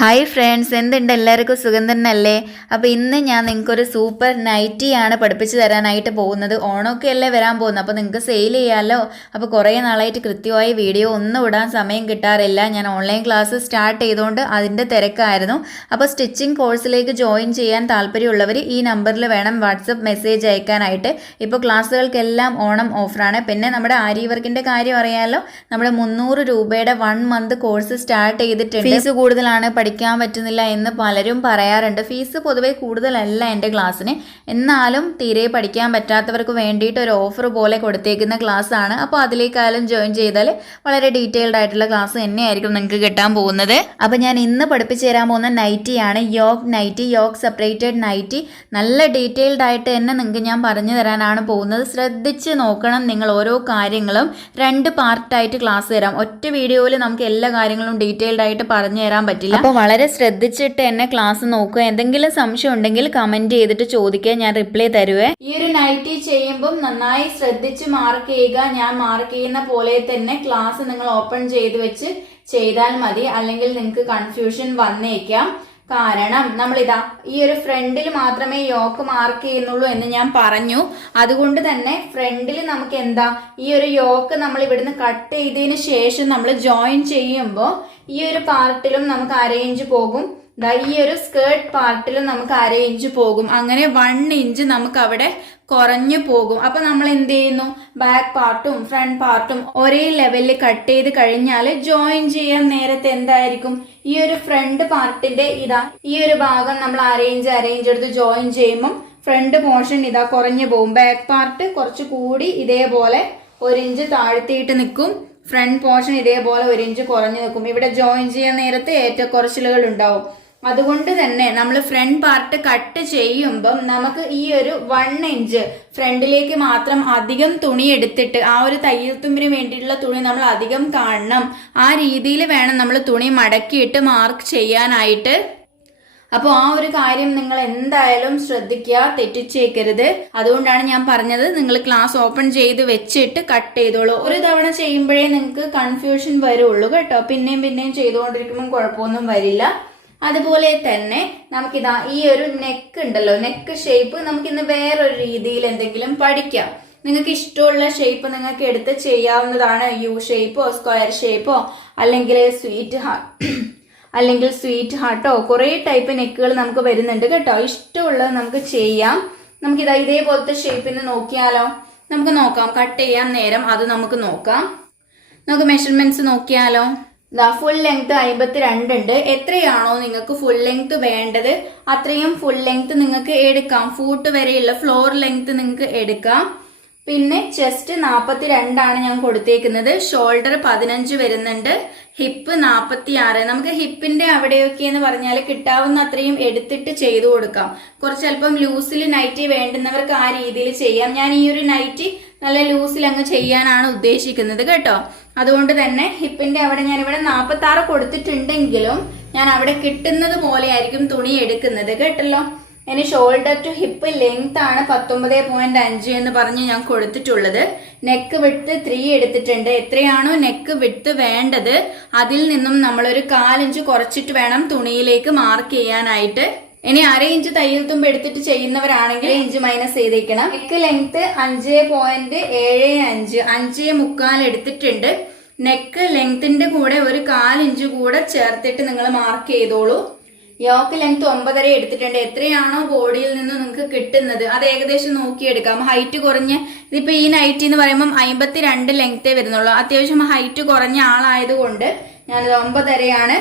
Hi friends, എന്തുണ്ട്? എല്ലാവർക്കും സുഖം തന്നെയല്ലേ? അപ്പോൾ ഇന്ന് ഞാൻ നിങ്ങൾക്കൊരു സൂപ്പർ നൈറ്റിയാണ് പഠിപ്പിച്ച് തരാനായിട്ട് പോകുന്നത്. ഓണമൊക്കെ അല്ലേ വരാൻ പോകുന്നത്, അപ്പോൾ നിങ്ങൾക്ക് സെയിൽ ചെയ്യാമല്ലോ. അപ്പോൾ കുറേ നാളായിട്ട് കൃത്യമായി വീഡിയോ ഒന്നും ഇടാൻ സമയം കിട്ടാറില്ല. ഞാൻ ഓൺലൈൻ ക്ലാസ് സ്റ്റാർട്ട് ചെയ്തുകൊണ്ട് അതിൻ്റെ തിരക്കായിരുന്നു. അപ്പോൾ സ്റ്റിച്ചിങ് കോഴ്സിലേക്ക് ജോയിൻ ചെയ്യാൻ താല്പര്യമുള്ളവർ ഈ നമ്പറിൽ വേണം വാട്സപ്പ് മെസ്സേജ് അയക്കാനായിട്ട്. ഇപ്പോൾ ക്ലാസ്സുകൾക്കെല്ലാം ഓണം ഓഫറാണ്. പിന്നെ നമ്മുടെ ആരി വർക്കിൻ്റെ കാര്യം അറിയാമല്ലോ. നമ്മുടെ 300 രൂപയുടെ 1 മന്ത് കോഴ്സ് സ്റ്റാർട്ട് ചെയ്തിട്ടുണ്ട്. ഫീസ് കൂടുതലാണ്, പഠിക്കാൻ പറ്റുന്നില്ല എന്ന് പലരും പറയാറുണ്ട്. ഫീസ് പൊതുവേ കൂടുതലല്ല എൻ്റെ ക്ലാസ്സിന്, എന്നാലും തീരെ പഠിക്കാൻ പറ്റാത്തവർക്ക് വേണ്ടിയിട്ട് ഒരു ഓഫർ പോലെ കൊടുത്തേക്കുന്ന ക്ലാസ്സാണ്. അപ്പോൾ അതിലേക്കായാലും ജോയിൻ ചെയ്താൽ വളരെ ഡീറ്റെയിൽഡ് ആയിട്ടുള്ള ക്ലാസ് തന്നെയായിരിക്കും നിങ്ങൾക്ക് കിട്ടാൻ പോകുന്നത്. അപ്പോൾ ഞാൻ ഇന്ന് പഠിപ്പിച്ചു തരാൻ പോകുന്ന നൈറ്റിയാണ് yoke nighty, yoke separated nighty. നല്ല ഡീറ്റെയിൽഡ് ആയിട്ട് തന്നെ നിങ്ങൾക്ക് ഞാൻ പറഞ്ഞു തരാനാണ് പോകുന്നത്. ശ്രദ്ധിച്ച് നോക്കണം നിങ്ങൾ ഓരോ കാര്യങ്ങളും. 2 പാർട്ടായിട്ട് ക്ലാസ് തരാം. ഒറ്റ വീഡിയോയിൽ നമുക്ക് എല്ലാ കാര്യങ്ങളും ഡീറ്റെയിൽഡ് ആയിട്ട് പറഞ്ഞു തരാൻ പറ്റില്ല. അപ്പോൾ വളരെ ശ്രദ്ധിച്ചിട്ട് തന്നെ ക്ലാസ് നോക്കുക. എന്തെങ്കിലും സംശയം ഉണ്ടെങ്കിൽ കമന്റ് ചെയ്തിട്ട് ചോദിക്കുക, ഞാൻ റിപ്ലൈ തരുവേ. ഈ ഒരു നൈറ്റി ചെയ്യുമ്പോൾ നന്നായി ശ്രദ്ധിച്ച് മാർക്ക് ചെയ്യുക. ഞാൻ മാർക്ക് ചെയ്യുന്ന പോലെ തന്നെ ക്ലാസ് നിങ്ങൾ ഓപ്പൺ ചെയ്ത് വെച്ച് ചെയ്താൽ മതി, അല്ലെങ്കിൽ നിങ്ങൾക്ക് കൺഫ്യൂഷൻ വന്നേക്കാം. കാരണം നമ്മളിതാ ഈ ഒരു ഫ്രണ്ടിൽ മാത്രമേ യോക്ക് മാർക്ക് ചെയ്യുന്നുള്ളൂ എന്ന് ഞാൻ പറഞ്ഞു. അതുകൊണ്ട് തന്നെ ഫ്രണ്ടിൽ നമുക്ക് എന്താ ഈ ഒരു യോക്ക് നമ്മൾ ഇവിടുന്ന് കട്ട് ചെയ്തതിന് ശേഷം നമ്മൾ ജോയിൻ ചെയ്യുമ്പോൾ ഈ ഒരു പാർട്ടിലും നമുക്ക് അരയിഞ്ച് പോകും. ഈ ഒരു സ്കേർട്ട് പാർട്ടിലും നമുക്ക് അരയിഞ്ച് പോകും. അങ്ങനെ 1 ഇഞ്ച് നമുക്ക് അവിടെ കുറഞ്ഞു പോകും. അപ്പൊ നമ്മൾ എന്ത് ചെയ്യുന്നു, ബാക്ക് പാർട്ടും ഫ്രണ്ട് പാർട്ടും ഒരേ ലെവലിൽ കട്ട് ചെയ്ത് കഴിഞ്ഞാൽ ജോയിൻ ചെയ്യാൻ നേരത്തെ എന്തായിരിക്കും, ഈ ഒരു ഫ്രണ്ട് പാർട്ടിന്റെ ഈ ഒരു ഭാഗം നമ്മൾ അരയിഞ്ച് എടുത്ത് ജോയിൻ ചെയ്യുമ്പോൾ ഫ്രണ്ട് പോർഷൻ കുറഞ്ഞു പോകും. ബാക്ക് പാർട്ട് കുറച്ച് കൂടി ഇതേപോലെ 1 ഇഞ്ച് താഴ്ത്തിയിട്ട് നിൽക്കും. ഫ്രണ്ട് പോർഷൻ ഇതേപോലെ 1 ഇഞ്ച് കുറഞ്ഞു നിൽക്കും. ഇവിടെ ജോയിൻ ചെയ്യാൻ നേരത്തെ ഏറ്റക്കുറച്ചിലുകൾ ഉണ്ടാവും. അതുകൊണ്ട് തന്നെ നമ്മൾ ഫ്രണ്ട് പാർട്ട് കട്ട് ചെയ്യുമ്പം നമുക്ക് ഈ ഒരു 1 ഇഞ്ച് ഫ്രണ്ടിലേക്ക് മാത്രം അധികം തുണി എടുത്തിട്ട് ആ ഒരു തയ്യൽ തുമ്പിന് വേണ്ടിയിട്ടുള്ള തുണി നമ്മൾ അധികം കാണണം. ആ രീതിയിൽ വേണം നമ്മൾ തുണി മടക്കിയിട്ട് മാർക്ക് ചെയ്യാനായിട്ട്. അപ്പോൾ ആ ഒരു കാര്യം നിങ്ങൾ എന്തായാലും ശ്രദ്ധിക്കുക, തെറ്റിച്ചേക്കരുത്. അതുകൊണ്ടാണ് ഞാൻ പറഞ്ഞത് നിങ്ങൾ ക്ലാസ് ഓപ്പൺ ചെയ്ത് വെച്ചിട്ട് കട്ട് ചെയ്തോളൂ. ഒരു തവണ ചെയ്യുമ്പോഴേ നിങ്ങൾക്ക് കൺഫ്യൂഷൻ വരുള്ളൂ കേട്ടോ. പിന്നെയും ചെയ്തുകൊണ്ടിരിക്കുമ്പോൾ കുഴപ്പമൊന്നും വരില്ല. അതുപോലെ തന്നെ നമുക്കിതാ ഈ ഒരു നെക്ക് ഉണ്ടല്ലോ, നെക്ക് ഷേപ്പ് നമുക്കിന്ന് വേറൊരു രീതിയിൽ എന്തെങ്കിലും പഠിക്കാം. നിങ്ങൾക്ക് ഇഷ്ടമുള്ള ഷേപ്പ് നിങ്ങൾക്ക് എടുത്ത് ചെയ്യാവുന്നതാണ്. യു ഷേപ്പോ സ്ക്വയർ ഷേപ്പോ അല്ലെങ്കിൽ സ്വീറ്റ് ഹാർട്ടോ കുറേ ടൈപ്പ് നെക്കുകൾ നമുക്ക് വരുന്നുണ്ട് കേട്ടോ. ഇഷ്ടമുള്ളത് നമുക്ക് ചെയ്യാം. നമുക്കിതാ ഇതേപോലത്തെ ഷേപ്പിന് നോക്കിയാലോ, നമുക്ക് നോക്കാം. കട്ട് ചെയ്യാൻ നേരം അത് നമുക്ക് നോക്കാം. നമുക്ക് മെഷർമെന്റ്സ് നോക്കിയാലോ. ഫുൾ ലെങ്ത് 52 ഉണ്ട്. എത്രയാണോ നിങ്ങൾക്ക് ഫുൾ ലെങ്ത് വേണ്ടത് അത്രയും ഫുൾ ലെങ്ത് നിങ്ങൾക്ക് എടുക്കാം. ഫൂട്ട് വരെയുള്ള ഫ്ലോർ ലെങ്ത് നിങ്ങൾക്ക് എടുക്കാം. പിന്നെ ചെസ്റ്റ് 42 ആണ് ഞാൻ കൊടുത്തേക്കുന്നത്. ഷോൾഡർ 15 വരുന്നുണ്ട്. ഹിപ്പ് 46. നമുക്ക് ഹിപ്പിന്റെ അവിടെയൊക്കെ എന്ന് പറഞ്ഞാൽ കിട്ടാവുന്ന അത്രയും എടുത്തിട്ട് ചെയ്തു കൊടുക്കാം. കുറച്ച് അല്പം ലൂസിൽ നൈറ്റി വേണ്ടുന്നവർക്ക് ആ രീതിയിൽ ചെയ്യാം. ഞാൻ ഈ ഒരു നൈറ്റി നല്ല ലൂസിൽ അങ്ങ് ചെയ്യാനാണ് ഉദ്ദേശിക്കുന്നത് കേട്ടോ. അതുകൊണ്ട് തന്നെ ഹിപ്പിന്റെ അവിടെ ഞാനിവിടെ 46 കൊടുത്തിട്ടുണ്ടെങ്കിലും ഞാൻ അവിടെ കിട്ടുന്നത് പോലെ ആയിരിക്കും തുണി എടുക്കുന്നത് കേട്ടല്ലോ. ഇനി ഷോൾഡർ ടു ഹിപ്പ് ലെങ്ത് ആണ് 19.5 എന്ന് പറഞ്ഞ് ഞാൻ കൊടുത്തിട്ടുള്ളത്. നെക്ക് വിഡ്ത്ത് 3 എടുത്തിട്ടുണ്ട്. എത്രയാണോ നെക്ക് വിഡ്ത്ത് വേണ്ടത് അതിൽ നിന്നും നമ്മളൊരു 1/4 ഇഞ്ച് കുറച്ചിട്ട് വേണം തുണിയിലേക്ക് മാർക്ക് ചെയ്യാനായിട്ട്. ഇനി 1/2 ഇഞ്ച് തയ്യൽ തുമ്പ് എടുത്തിട്ട് ചെയ്യുന്നവരാണെങ്കിൽ ഇഞ്ച് മൈനസ് ചെയ്തേക്കണം. നെക്ക് ലെങ്ത് 5.75 5.75 എടുത്തിട്ടുണ്ട്. നെക്ക് ലെങ്ത്തിന്റെ കൂടെ ഒരു 1/4 ഇഞ്ച് കൂടെ ചേർത്തിട്ട് നിങ്ങൾ മാർക്ക് ചെയ്തോളൂ. യോക്ക് ലെങ്ത് 9.5 എടുത്തിട്ടുണ്ട്. എത്രയാണോ ബോഡിയിൽ നിന്ന് നിങ്ങൾക്ക് കിട്ടുന്നത് അത് ഏകദേശം നോക്കിയെടുക്കാം. ഹൈറ്റ് കുറഞ്ഞ ഇതിപ്പോ ഈ നൈറ്റി എന്ന് പറയുമ്പോൾ 52 ലെങ്തേ വരുന്നുള്ളൂ. അത്യാവശ്യം ഹൈറ്റ് കുറഞ്ഞ ആളായതുകൊണ്ട് ഞാൻ 9.5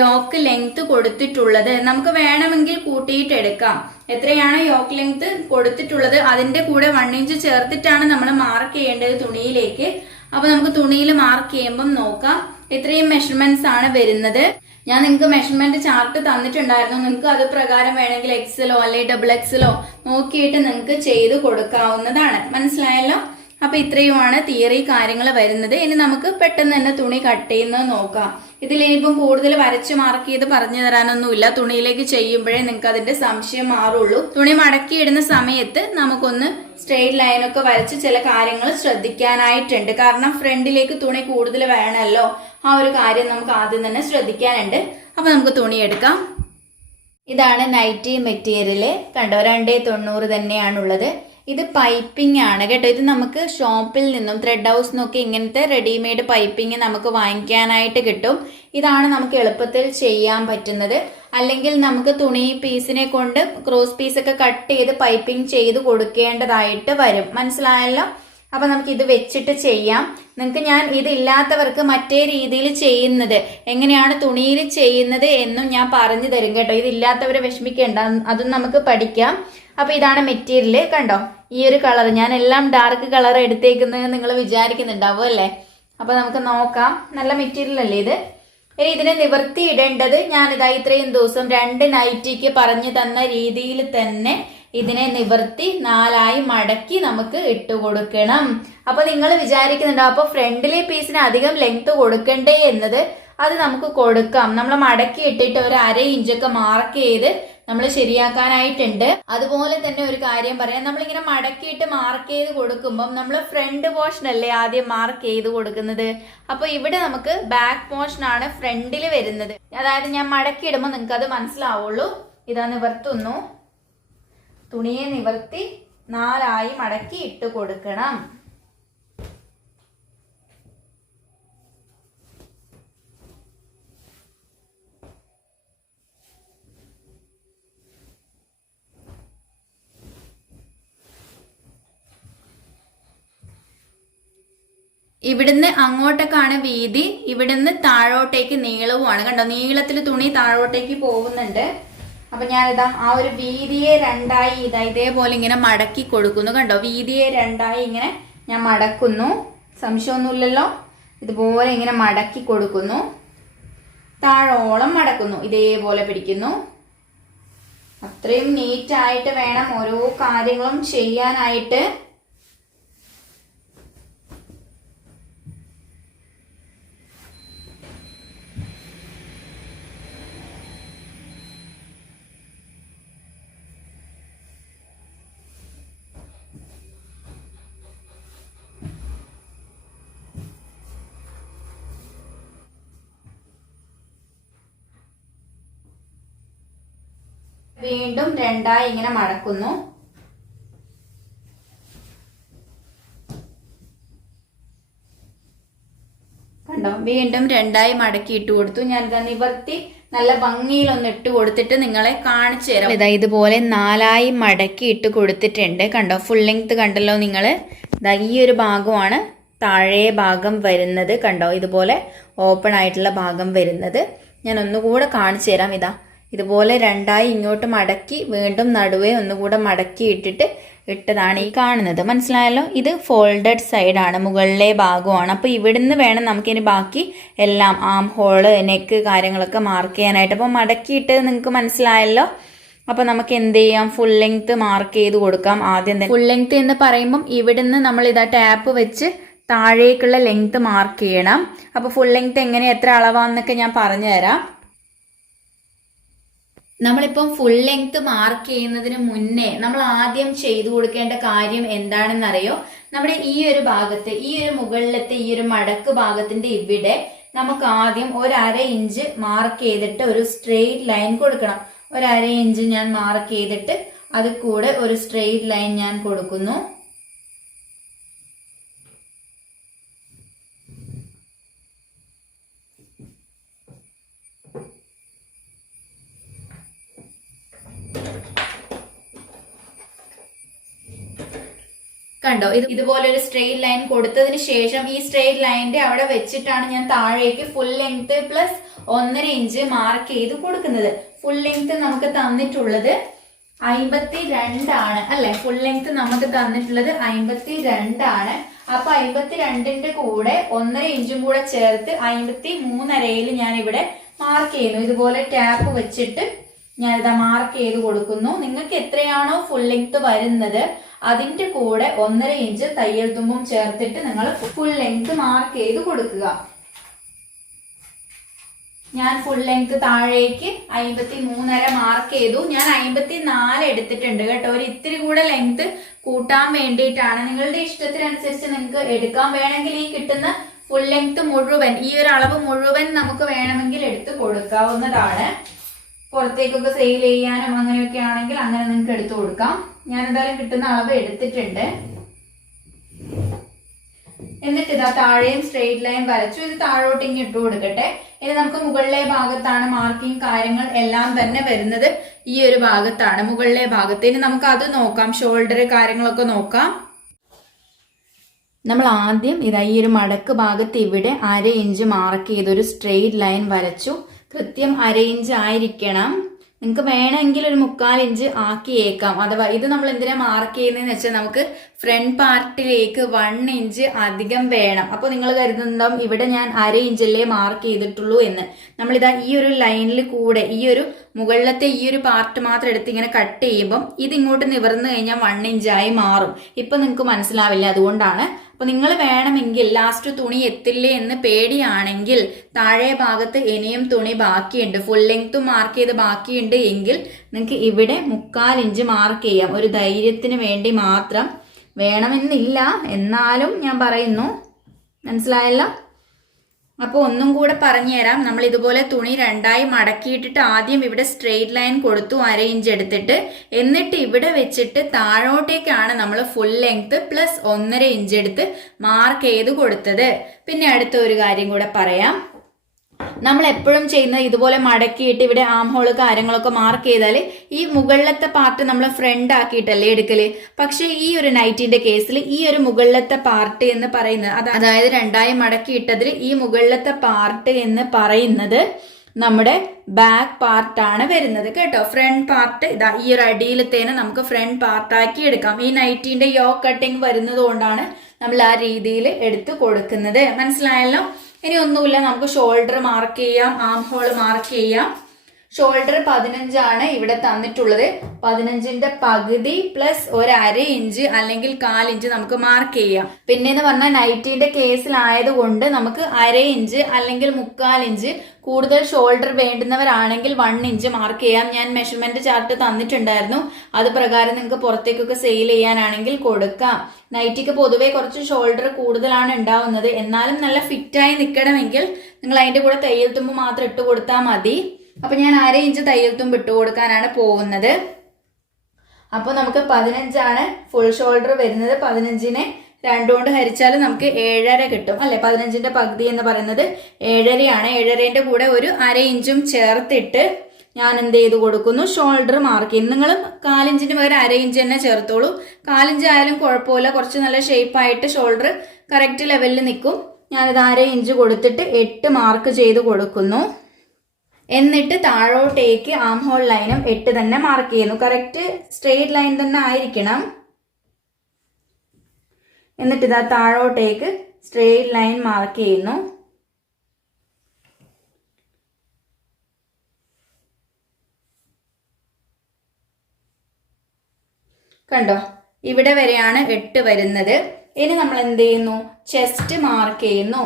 യോക്ക് ലെങ്ത് കൊടുത്തിട്ടുള്ളത്. നമുക്ക് വേണമെങ്കിൽ കൂട്ടിയിട്ട് എടുക്കാം. എത്രയാണ് യോക്ക് ലെങ്ത് കൊടുത്തിട്ടുള്ളത് അതിന്റെ കൂടെ 1 ഇഞ്ച് ചേർത്തിട്ടാണ് നമ്മൾ മാർക്ക് ചെയ്യേണ്ടത് തുണിയിലേക്ക്. അപ്പൊ നമുക്ക് തുണിയിൽ മാർക്ക് ചെയ്യുമ്പം നോക്കാം. ഇത്രയും മെഷർമെന്റ്സ് ആണ് വരുന്നത്. ഞാൻ നിങ്ങൾക്ക് മെഷർമെന്റ് ചാർട്ട് തന്നിട്ടുണ്ടായിരുന്നു. നിങ്ങൾക്ക് അത് പ്രകാരം വേണമെങ്കിൽ എക്സലോ അല്ലെങ്കിൽ XXLോ നോക്കിയിട്ട് നിങ്ങൾക്ക് ചെയ്ത് കൊടുക്കാവുന്നതാണ്. മനസ്സിലായല്ലോ. അപ്പൊ ഇത്രയുമാണ് തിയറി കാര്യങ്ങൾ വരുന്നത്. ഇനി നമുക്ക് പെട്ടെന്ന് തന്നെ തുണി കട്ട് ചെയ്യുന്നത് നോക്കാം. ഇതിലിനിയിപ്പം കൂടുതൽ വരച്ച് മാർക്ക് ചെയ്ത് പറഞ്ഞു തരാനൊന്നുമില്ല. തുണിയിലേക്ക് ചെയ്യുമ്പോഴേ നിങ്ങൾക്ക് അതിന്റെ സംശയം മാറുള്ളൂ. തുണി മടക്കി ഇടുന്ന സമയത്ത് നമുക്കൊന്ന് സ്ട്രെയിറ്റ് ലൈനൊക്കെ വരച്ച് ചില കാര്യങ്ങൾ ശ്രദ്ധിക്കാനായിട്ടുണ്ട്. കാരണം ഫ്രണ്ടിലേക്ക് തുണി കൂടുതൽ വേണമല്ലോ. ആ ഒരു കാര്യം നമുക്ക് ആദ്യം തന്നെ ശ്രദ്ധിക്കാനുണ്ട്. അപ്പോൾ നമുക്ക് തുണി എടുക്കാം. ഇതാണ് നൈറ്റി മെറ്റീരിയൽ. കണ്ടോ, 290 തന്നെയാണുള്ളത്. ഇത് പൈപ്പിംഗ് ആണ് കേട്ടോ. ഇത് നമുക്ക് ഷോപ്പിൽ നിന്നും ത്രെഡ് ഹൗസ് നിന്നൊക്കെ ഇങ്ങനത്തെ റെഡിമെയ്ഡ് പൈപ്പിംഗ് നമുക്ക് വാങ്ങിക്കാനായിട്ട് കിട്ടും. ഇതാണ് നമുക്ക് എളുപ്പത്തിൽ ചെയ്യാൻ പറ്റുന്നത്. അല്ലെങ്കിൽ നമുക്ക് തുണി പീസിനെ കൊണ്ട് ക്രോസ് പീസൊക്കെ കട്ട് ചെയ്ത് പൈപ്പിംഗ് ചെയ്ത് കൊടുക്കേണ്ടതായിട്ട് വരും. മനസ്സിലായല്ലോ? അപ്പൊ നമുക്ക് ഇത് വെച്ചിട്ട് ചെയ്യാം. നിങ്ങൾക്ക് ഞാൻ ഇതില്ലാത്തവർക്ക് മറ്റേ രീതിയിൽ ചെയ്യുന്നത് എങ്ങനെയാണ് തുണിയിൽ ചെയ്യുന്നത് എന്നും ഞാൻ പറഞ്ഞു തരും കേട്ടോ. ഇതില്ലാത്തവരെ വിഷമിക്കേണ്ട, അതും നമുക്ക് പഠിക്കാം. അപ്പൊ ഇതാണ് മെറ്റീരിയൽ. കണ്ടോ, ഈ ഒരു കളർ ഞാൻ എല്ലാം ഡാർക്ക് കളർ എടുത്തേക്കുന്നത് നിങ്ങൾ വിചാരിക്കുന്നുണ്ടാവും അല്ലേ? അപ്പൊ നമുക്ക് നോക്കാം. നല്ല മെറ്റീരിയൽ അല്ലേ ഇത്? ഇനി ഇതിനെ നിവർത്തി ഇടേണ്ടത് ഞാനിതാ ഇത്രയും ദിവസം 2 നൈറ്റിക്ക് പറഞ്ഞു തന്ന രീതിയിൽ തന്നെ ഇതിനെ നിവർത്തി 4ആയി മടക്കി നമുക്ക് ഇട്ട് കൊടുക്കണം. അപ്പൊ നിങ്ങൾ വിചാരിക്കുന്നുണ്ടോ അപ്പൊ ഫ്രണ്ടിലെ പീസിന് അധികം ലെങ്ത് കൊടുക്കണ്ടേ എന്നത്? അത് നമുക്ക് കൊടുക്കാം. നമ്മൾ മടക്കി ഇട്ടിട്ട് ഒരു 1/2 ഇഞ്ചൊക്കെ മാർക്ക് ചെയ്ത് നമ്മൾ ശരിയാക്കാനായിട്ടുണ്ട്. അതുപോലെ തന്നെ ഒരു കാര്യം പറയാം, നമ്മളിങ്ങനെ മടക്കിയിട്ട് മാർക്ക് ചെയ്ത് കൊടുക്കുമ്പോൾ നമ്മൾ ഫ്രണ്ട് പോർഷൻ അല്ലേ ആദ്യം മാർക്ക് ചെയ്ത് കൊടുക്കുന്നത്. അപ്പൊ ഇവിടെ നമുക്ക് ബാക്ക് പോർഷൻ ആണ് ഫ്രണ്ടിൽ വരുന്നത്. അതായത് ഞാൻ മടക്കി ഇടുമ്പോൾ നിങ്ങൾക്ക് അത് മനസ്സിലാവുള്ളൂ. ഇതാ നിവർത്തുന്നു, തുണിയെ നിവർത്തി 4ആയി മടക്കി ഇട്ട് കൊടുക്കണം. ഇവിടുന്ന് അങ്ങോട്ടേക്കാണ് വീതി, ഇവിടുന്ന് താഴോട്ടേക്ക് നീളവുമാണ്. കണ്ടോ, നീളത്തിൽ തുണി താഴോട്ടേക്ക് പോകുന്നുണ്ട്. അപ്പൊ ഞാനിതാ ആ ഒരു വീതിയെ 2ആയി ഇതേപോലെ ഇങ്ങനെ മടക്കി കൊടുക്കുന്നു. കണ്ടോ, വീതിയെ 2ആയി ഇങ്ങനെ ഞാൻ മടക്കുന്നു. സംശയമൊന്നുമില്ലല്ലോ? ഇതുപോലെ ഇങ്ങനെ മടക്കി കൊടുക്കുന്നു, താഴോളം മടക്കുന്നു, ഇതേപോലെ പിടിക്കുന്നു. അത്രയും നീറ്റായിട്ട് വേണം ഓരോ കാര്യങ്ങളും ചെയ്യാനായിട്ട്. വീണ്ടും 2ആയി ഇങ്ങനെ മടക്കുന്നു. കണ്ടോ, വീണ്ടും 2ആയി മടക്കി ഇട്ട് കൊടുത്തു. ഞാനിതാ നിവർത്തി നല്ല ഭംഗിയിലൊന്ന് ഇട്ട് കൊടുത്തിട്ട് നിങ്ങളെ കാണിച്ചു തരാം. ഇതാ ഇതുപോലെ 4ആയി മടക്കി ഇട്ട് കൊടുത്തിട്ടുണ്ട്. കണ്ടോ, ഫുൾ ലെങ്ത് കണ്ടല്ലോ നിങ്ങള്. ഇതാ ഈ ഒരു ഭാഗമാണ് താഴെ ഭാഗം വരുന്നത്. കണ്ടോ, ഇതുപോലെ ഓപ്പൺ ആയിട്ടുള്ള ഭാഗം വരുന്നത്. ഞാൻ ഒന്നുകൂടെ കാണിച്ചു തരാം. ഇതാ ഇതുപോലെ 2ആയി ഇങ്ങോട്ട് മടക്കി വീണ്ടും നടുവേ ഒന്നുകൂടെ മടക്കി ഇട്ടിട്ട് ഇട്ടതാണ് ഈ കാണുന്നത്. മനസ്സിലായല്ലോ? ഇത് ഫോൾഡഡ് സൈഡാണ്, മുകളിലെ ഭാഗമാണ്. അപ്പോൾ ഇവിടുന്ന് വേണം നമുക്കിനി ബാക്കി എല്ലാം ആം ഹോള്, നെക്ക് കാര്യങ്ങളൊക്കെ മാർക്ക് ചെയ്യാനായിട്ട്. അപ്പോൾ മടക്കിയിട്ട് നിങ്ങൾക്ക് മനസ്സിലായല്ലോ? അപ്പോൾ നമുക്ക് എന്ത് ചെയ്യാം, ഫുൾ ലെങ്ത് മാർക്ക് ചെയ്ത് കൊടുക്കാം. ആദ്യം തന്നെ ഫുൾ ലെങ്ത് എന്ന് പറയുമ്പം ഇവിടുന്ന് നമ്മൾ ഇതാ ടാപ്പ് വെച്ച് താഴേക്കുള്ള ലെങ്ത് മാർക്ക് ചെയ്യണം. അപ്പോൾ ഫുൾ ലെങ്ത് എങ്ങനെ എത്ര അളവാന്നൊക്കെ ഞാൻ പറഞ്ഞു തരാം. നമ്മളിപ്പം ഫുൾ ലെങ്ത് മാർക്ക് ചെയ്യുന്നതിന് മുന്നേ നമ്മൾ ആദ്യം ചെയ്തു കൊടുക്കേണ്ട കാര്യം എന്താണെന്നറിയോ? നമ്മുടെ ഈ ഒരു ഭാഗത്ത്, ഈ ഒരു മുകളിലത്തെ ഈ ഒരു മടക്ക് ഭാഗത്തിന്റെ ഇവിടെ നമുക്ക് ആദ്യം 1/2 ഇഞ്ച് മാർക്ക് ചെയ്തിട്ട് ഒരു സ്ട്രെയിറ്റ് ലൈൻ കൊടുക്കണം. 1/2 ഇഞ്ച് ഞാൻ മാർക്ക് ചെയ്തിട്ട് അത് കൂടെ ഒരു സ്ട്രെയിറ്റ് ലൈൻ ഞാൻ കൊടുക്കുന്നു. കണ്ടോ, ഇതുപോലെ ഒരു സ്ട്രെയിറ്റ് ലൈൻ കൊടുത്തതിന് ശേഷം ഈ സ്ട്രെയിറ്റ് ലൈനിന്റെ അവിടെ വെച്ചിട്ടാണ് ഞാൻ താഴേക്ക് full length plus 1.5 inch mark ചെയ്ത് കൊടുക്കുന്നത്. ഫുൾ ലെങ്ത് നമുക്ക് തന്നിട്ടുള്ളത് 52 ആണ് അല്ലെ? ഫുൾ ലെങ്ത് നമുക്ക് തന്നിട്ടുള്ളത് 52 ആണ്. അപ്പൊ 52ന്റെ കൂടെ 1.5 ഇഞ്ചും കൂടെ ചേർത്ത് 53.5 ഞാൻ ഇവിടെ മാർക്ക് ചെയ്യുന്നു. ഇതുപോലെ ടാപ്പ് വെച്ചിട്ട് ഞാനിതാ മാർക്ക് ചെയ്ത് കൊടുക്കുന്നു. നിങ്ങൾക്ക് എത്രയാണോ ഫുൾ ലെങ്ത് വരുന്നത് അതിന്റെ കൂടെ 1.5 ഇഞ്ച് തയ്യൽ തുമ്പും ചേർത്തിട്ട് നിങ്ങൾ ഫുൾ ലെങ്ത് മാർക്ക് ചെയ്ത് കൊടുക്കുക. ഞാൻ ഫുൾ ലെങ്ത് താഴേക്ക് 53.5 മാർക്ക് ചെയ്തു. ഞാൻ 54 എടുത്തിട്ടുണ്ട് കേട്ടോ. ഒരു ഇത്തിരി കൂടെ ലെങ്ത് കൂട്ടാൻ വേണ്ടിയിട്ടാണ്. നിങ്ങളുടെ ഇഷ്ടത്തിനനുസരിച്ച് നിങ്ങൾക്ക് എടുക്കാം. വേണമെങ്കിൽ ഈ കിട്ടുന്ന ഫുൾ ലെങ്ത് മുഴുവൻ ഈ ഒരു അളവ് മുഴുവൻ നമുക്ക് വേണമെങ്കിൽ എടുത്ത് കൊടുക്കാവുന്നതാണ്. പുറത്തേക്കൊക്കെ സെയിൽ ചെയ്യാനും അങ്ങനെയൊക്കെ ആണെങ്കിൽ അങ്ങനെ നിങ്ങൾക്ക് എടുത്തു കൊടുക്കാം. ഞാൻ എന്തായാലും കിട്ടുന്ന അളവ് എടുത്തിട്ടുണ്ട്. എന്നിട്ട് ഇതാ താഴെയും സ്ട്രെയിറ്റ് ലൈൻ വരച്ചു. ഇത് താഴോട്ട് ഇങ്ങ് ഇട്ട് കൊടുക്കട്ടെ. ഇനി നമുക്ക് മുകളിലെ ഭാഗത്താണ് മാർക്കിംഗ് കാര്യങ്ങൾ എല്ലാം തന്നെ വരുന്നത്. ഈ ഒരു ഭാഗത്താണ് മുകളിലെ ഭാഗത്ത്. ഇനി നമുക്ക് അത് നോക്കാം, ഷോൾഡർ കാര്യങ്ങളൊക്കെ നോക്കാം. നമ്മൾ ആദ്യം ഇതാ ഈ ഒരു മടക്ക് ഭാഗത്ത് ഇവിടെ 1/2 ഇഞ്ച് മാർക്ക് ചെയ്തൊരു സ്ട്രെയിറ്റ് ലൈൻ വരച്ചു. കൃത്യം 1/2 ഇഞ്ച് ആയിരിക്കണം. നിങ്ങൾക്ക് വേണമെങ്കിൽ ഒരു 1/4 ഇഞ്ച് ആക്കിയേക്കാം. അഥവാ ഇത് നമ്മൾ എന്തിനാ മാർക്ക് ചെയ്യുന്നതെന്ന് വെച്ചാൽ നമുക്ക് ഫ്രണ്ട് പാർട്ടിലേക്ക് 1 ഇഞ്ച് അധികം വേണം. അപ്പോൾ നിങ്ങൾ കരുതുന്നുണ്ടാവും ഇവിടെ ഞാൻ 1/2 ഇഞ്ചല്ലേ മാർക്ക് ചെയ്തിട്ടുള്ളൂ എന്ന്. നമ്മളിതാ ഈ ഒരു ലൈനിൽ കൂടെ ഈ ഒരു മുകളിലത്തെ ഈ ഒരു പാർട്ട് മാത്രം എടുത്ത് ഇങ്ങനെ കട്ട് ചെയ്യുമ്പം ഇത് ഇങ്ങോട്ട് നിവർന്നു കഴിഞ്ഞാൽ 1 ഇഞ്ചായി മാറും. ഇപ്പൊ നിങ്ങൾക്ക് മനസ്സിലാവില്ല, അതുകൊണ്ടാണ്. അപ്പൊ നിങ്ങൾ വേണമെങ്കിൽ ലാസ്റ്റ് തുണി എത്തില്ലേ എന്ന് പേടിയാണെങ്കിൽ താഴെ ഭാഗത്ത് ഇനിയും തുണി ബാക്കിയുണ്ട്, ഫുൾ ലെങ്ത്തും മാർക്ക് ചെയ്ത് ബാക്കിയുണ്ട് എങ്കിൽ നിങ്ങൾക്ക് ഇവിടെ 1/4 ഇഞ്ച് മാർക്ക് ചെയ്യാം. ഒരു ധൈര്യത്തിന് വേണ്ടി മാത്രം, വേണമെന്നില്ല, എന്നാലും ഞാൻ പറയുന്നു. മനസ്സിലായല്ലോ? അപ്പോൾ ഒന്നും കൂടെ പറഞ്ഞു തരാം. നമ്മൾ ഇതുപോലെ തുണി 2ആയി മടക്കിയിട്ടിട്ട് ആദ്യം ഇവിടെ സ്ട്രെയിറ്റ് ലൈൻ കൊടുത്തു 1/2 ഇഞ്ച് എടുത്തിട്ട്, എന്നിട്ട് ഇവിടെ വെച്ചിട്ട് താഴോട്ടേക്കാണ് നമ്മൾ ഫുൾ ലെങ്ത് പ്ലസ് 1.5 ഇഞ്ച് എടുത്ത് മാർക്ക് ചെയ്ത് കൊടുത്തത്. പിന്നെ അടുത്ത ഒരു കാര്യം കൂടെ പറയാം. നമ്മൾ എപ്പോഴും ചെയ്യുന്നത് ഇതുപോലെ മടക്കിയിട്ട് ഇവിടെ ആം ഹോള് കാര്യങ്ങളൊക്കെ മാർക്ക് ചെയ്താൽ ഈ മുകളിലത്തെ പാർട്ട് നമ്മൾ ഫ്രണ്ട് ആക്കിയിട്ടല്ലേ എടുക്കല്. പക്ഷെ ഈ ഒരു നൈറ്റിന്റെ കേസിൽ ഈ ഒരു മുകളിലത്തെ പാർട്ട് എന്ന് പറയുന്നത്, അതായത് 2ആയി മടക്കിയിട്ടതിൽ ഈ മുകളിലത്തെ പാർട്ട് എന്ന് പറയുന്നത് നമ്മുടെ ബാക്ക് പാർട്ടാണ് വരുന്നത് കേട്ടോ. ഫ്രണ്ട് പാർട്ട് ഇതാ ഈ ഒരു അടിയിലത്തേനെ നമുക്ക് ഫ്രണ്ട് പാർട്ടാക്കി എടുക്കാം. ഈ നൈറ്റിന്റെ യോക്ക് കട്ടിങ് വരുന്നത് കൊണ്ടാണ് നമ്മൾ ആ രീതിയിൽ എടുത്ത് കൊടുക്കുന്നത്. മനസ്സിലായല്ലോ? ഇനി ഒന്നുമില്ല, നമുക്ക് ഷോൾഡർ മാർക്ക് ചെയ്യാം, ആം ഹോൾ മാർക്ക് ചെയ്യാം. ഷോൾഡർ 15 ആണ് ഇവിടെ തന്നിട്ടുള്ളത്. 15ന്റെ പകുതി പ്ലസ് 1/2 ഇഞ്ച് അല്ലെങ്കിൽ 1/4 ഇഞ്ച് നമുക്ക് മാർക്ക് ചെയ്യാം. പിന്നെന്ന് പറഞ്ഞാൽ നൈറ്റിന്റെ കേസിലായതുകൊണ്ട് നമുക്ക് 1/2 ഇഞ്ച് അല്ലെങ്കിൽ 1/4 ഇഞ്ച് കൂടുതൽ ഷോൾഡർ വേണ്ടുന്നവരാണെങ്കിൽ 1 ഇഞ്ച് മാർക്ക് ചെയ്യാം. ഞാൻ മെഷർമെന്റ് ചാർട്ട് തന്നിട്ടുണ്ടായിരുന്നു. അത് പ്രകാരം നിങ്ങൾക്ക് പുറത്തേക്കൊക്കെ സെയിൽ ചെയ്യാനാണെങ്കിൽ കൊടുക്കാം. നൈറ്റിക്ക് പൊതുവെ കുറച്ച് ഷോൾഡർ കൂടുതലാണ് ഉണ്ടാവുന്നത്. എന്നാലും നല്ല ഫിറ്റായി നിൽക്കണമെങ്കിൽ നിങ്ങൾ അതിന്റെ കൂടെ തയ്യൽ തുമ്പ് മാത്രം ഇട്ട് കൊടുത്താൽ മതി. അപ്പൊ ഞാൻ 1/2 ഇഞ്ച് തയ്യൽ തുമ്പ് ഇട്ട് കൊടുക്കാനാണ് പോകുന്നത്. അപ്പൊ നമുക്ക് 15 ആണ് ഫുൾ ഷോൾഡർ വരുന്നത്. 15നെ 2 കൊണ്ട് ഹരിച്ചാൽ നമുക്ക് 7.5 കിട്ടും അല്ലെ. 15ന്റെ പകുതി എന്ന് പറയുന്നത് 7.5 ആണ്. 7.5ന്റെ കൂടെ ഒരു 1/2 ഇഞ്ചും ചേർത്തിട്ട് ഞാൻ എന്ത് ചെയ്ത് കൊടുക്കുന്നു, ഷോൾഡർ മാർക്ക് ചെയ്യും. നിങ്ങൾ 1/4 ഇഞ്ചിന് പകരം 1/2 ഇഞ്ച് തന്നെ ചേർത്തോളൂ. 1/4 ഇഞ്ച് ആയാലും കുഴപ്പമില്ല, കുറച്ച് നല്ല ഷേപ്പായിട്ട് ഷോൾഡർ കറക്റ്റ് ലെവലിൽ നിൽക്കും. ഞാനിത് 1/2 ഇഞ്ച് കൊടുത്തിട്ട് 8 മാർക്ക് ചെയ്ത് കൊടുക്കുന്നു. എന്നിട്ട് താഴോട്ടേക്ക് ആം ഹോൾ ലൈനും 8 തന്നെ മാർക്ക് ചെയ്യുന്നു. കറക്റ്റ് സ്ട്രെയിറ്റ് ലൈൻ തന്നെ ആയിരിക്കണം. എന്നിട്ട് ഇതാ താഴോട്ടേക്ക് സ്ട്രെയിറ്റ് ലൈൻ മാർക്ക് ചെയ്യുന്നു. കണ്ടോ, ഇവിടെ വരെയാണ് 8 വരുന്നത്. ഇനി നമ്മൾ എന്ത് ചെയ്യുന്നു, ചെസ്റ്റ് മാർക്ക് ചെയ്യുന്നു.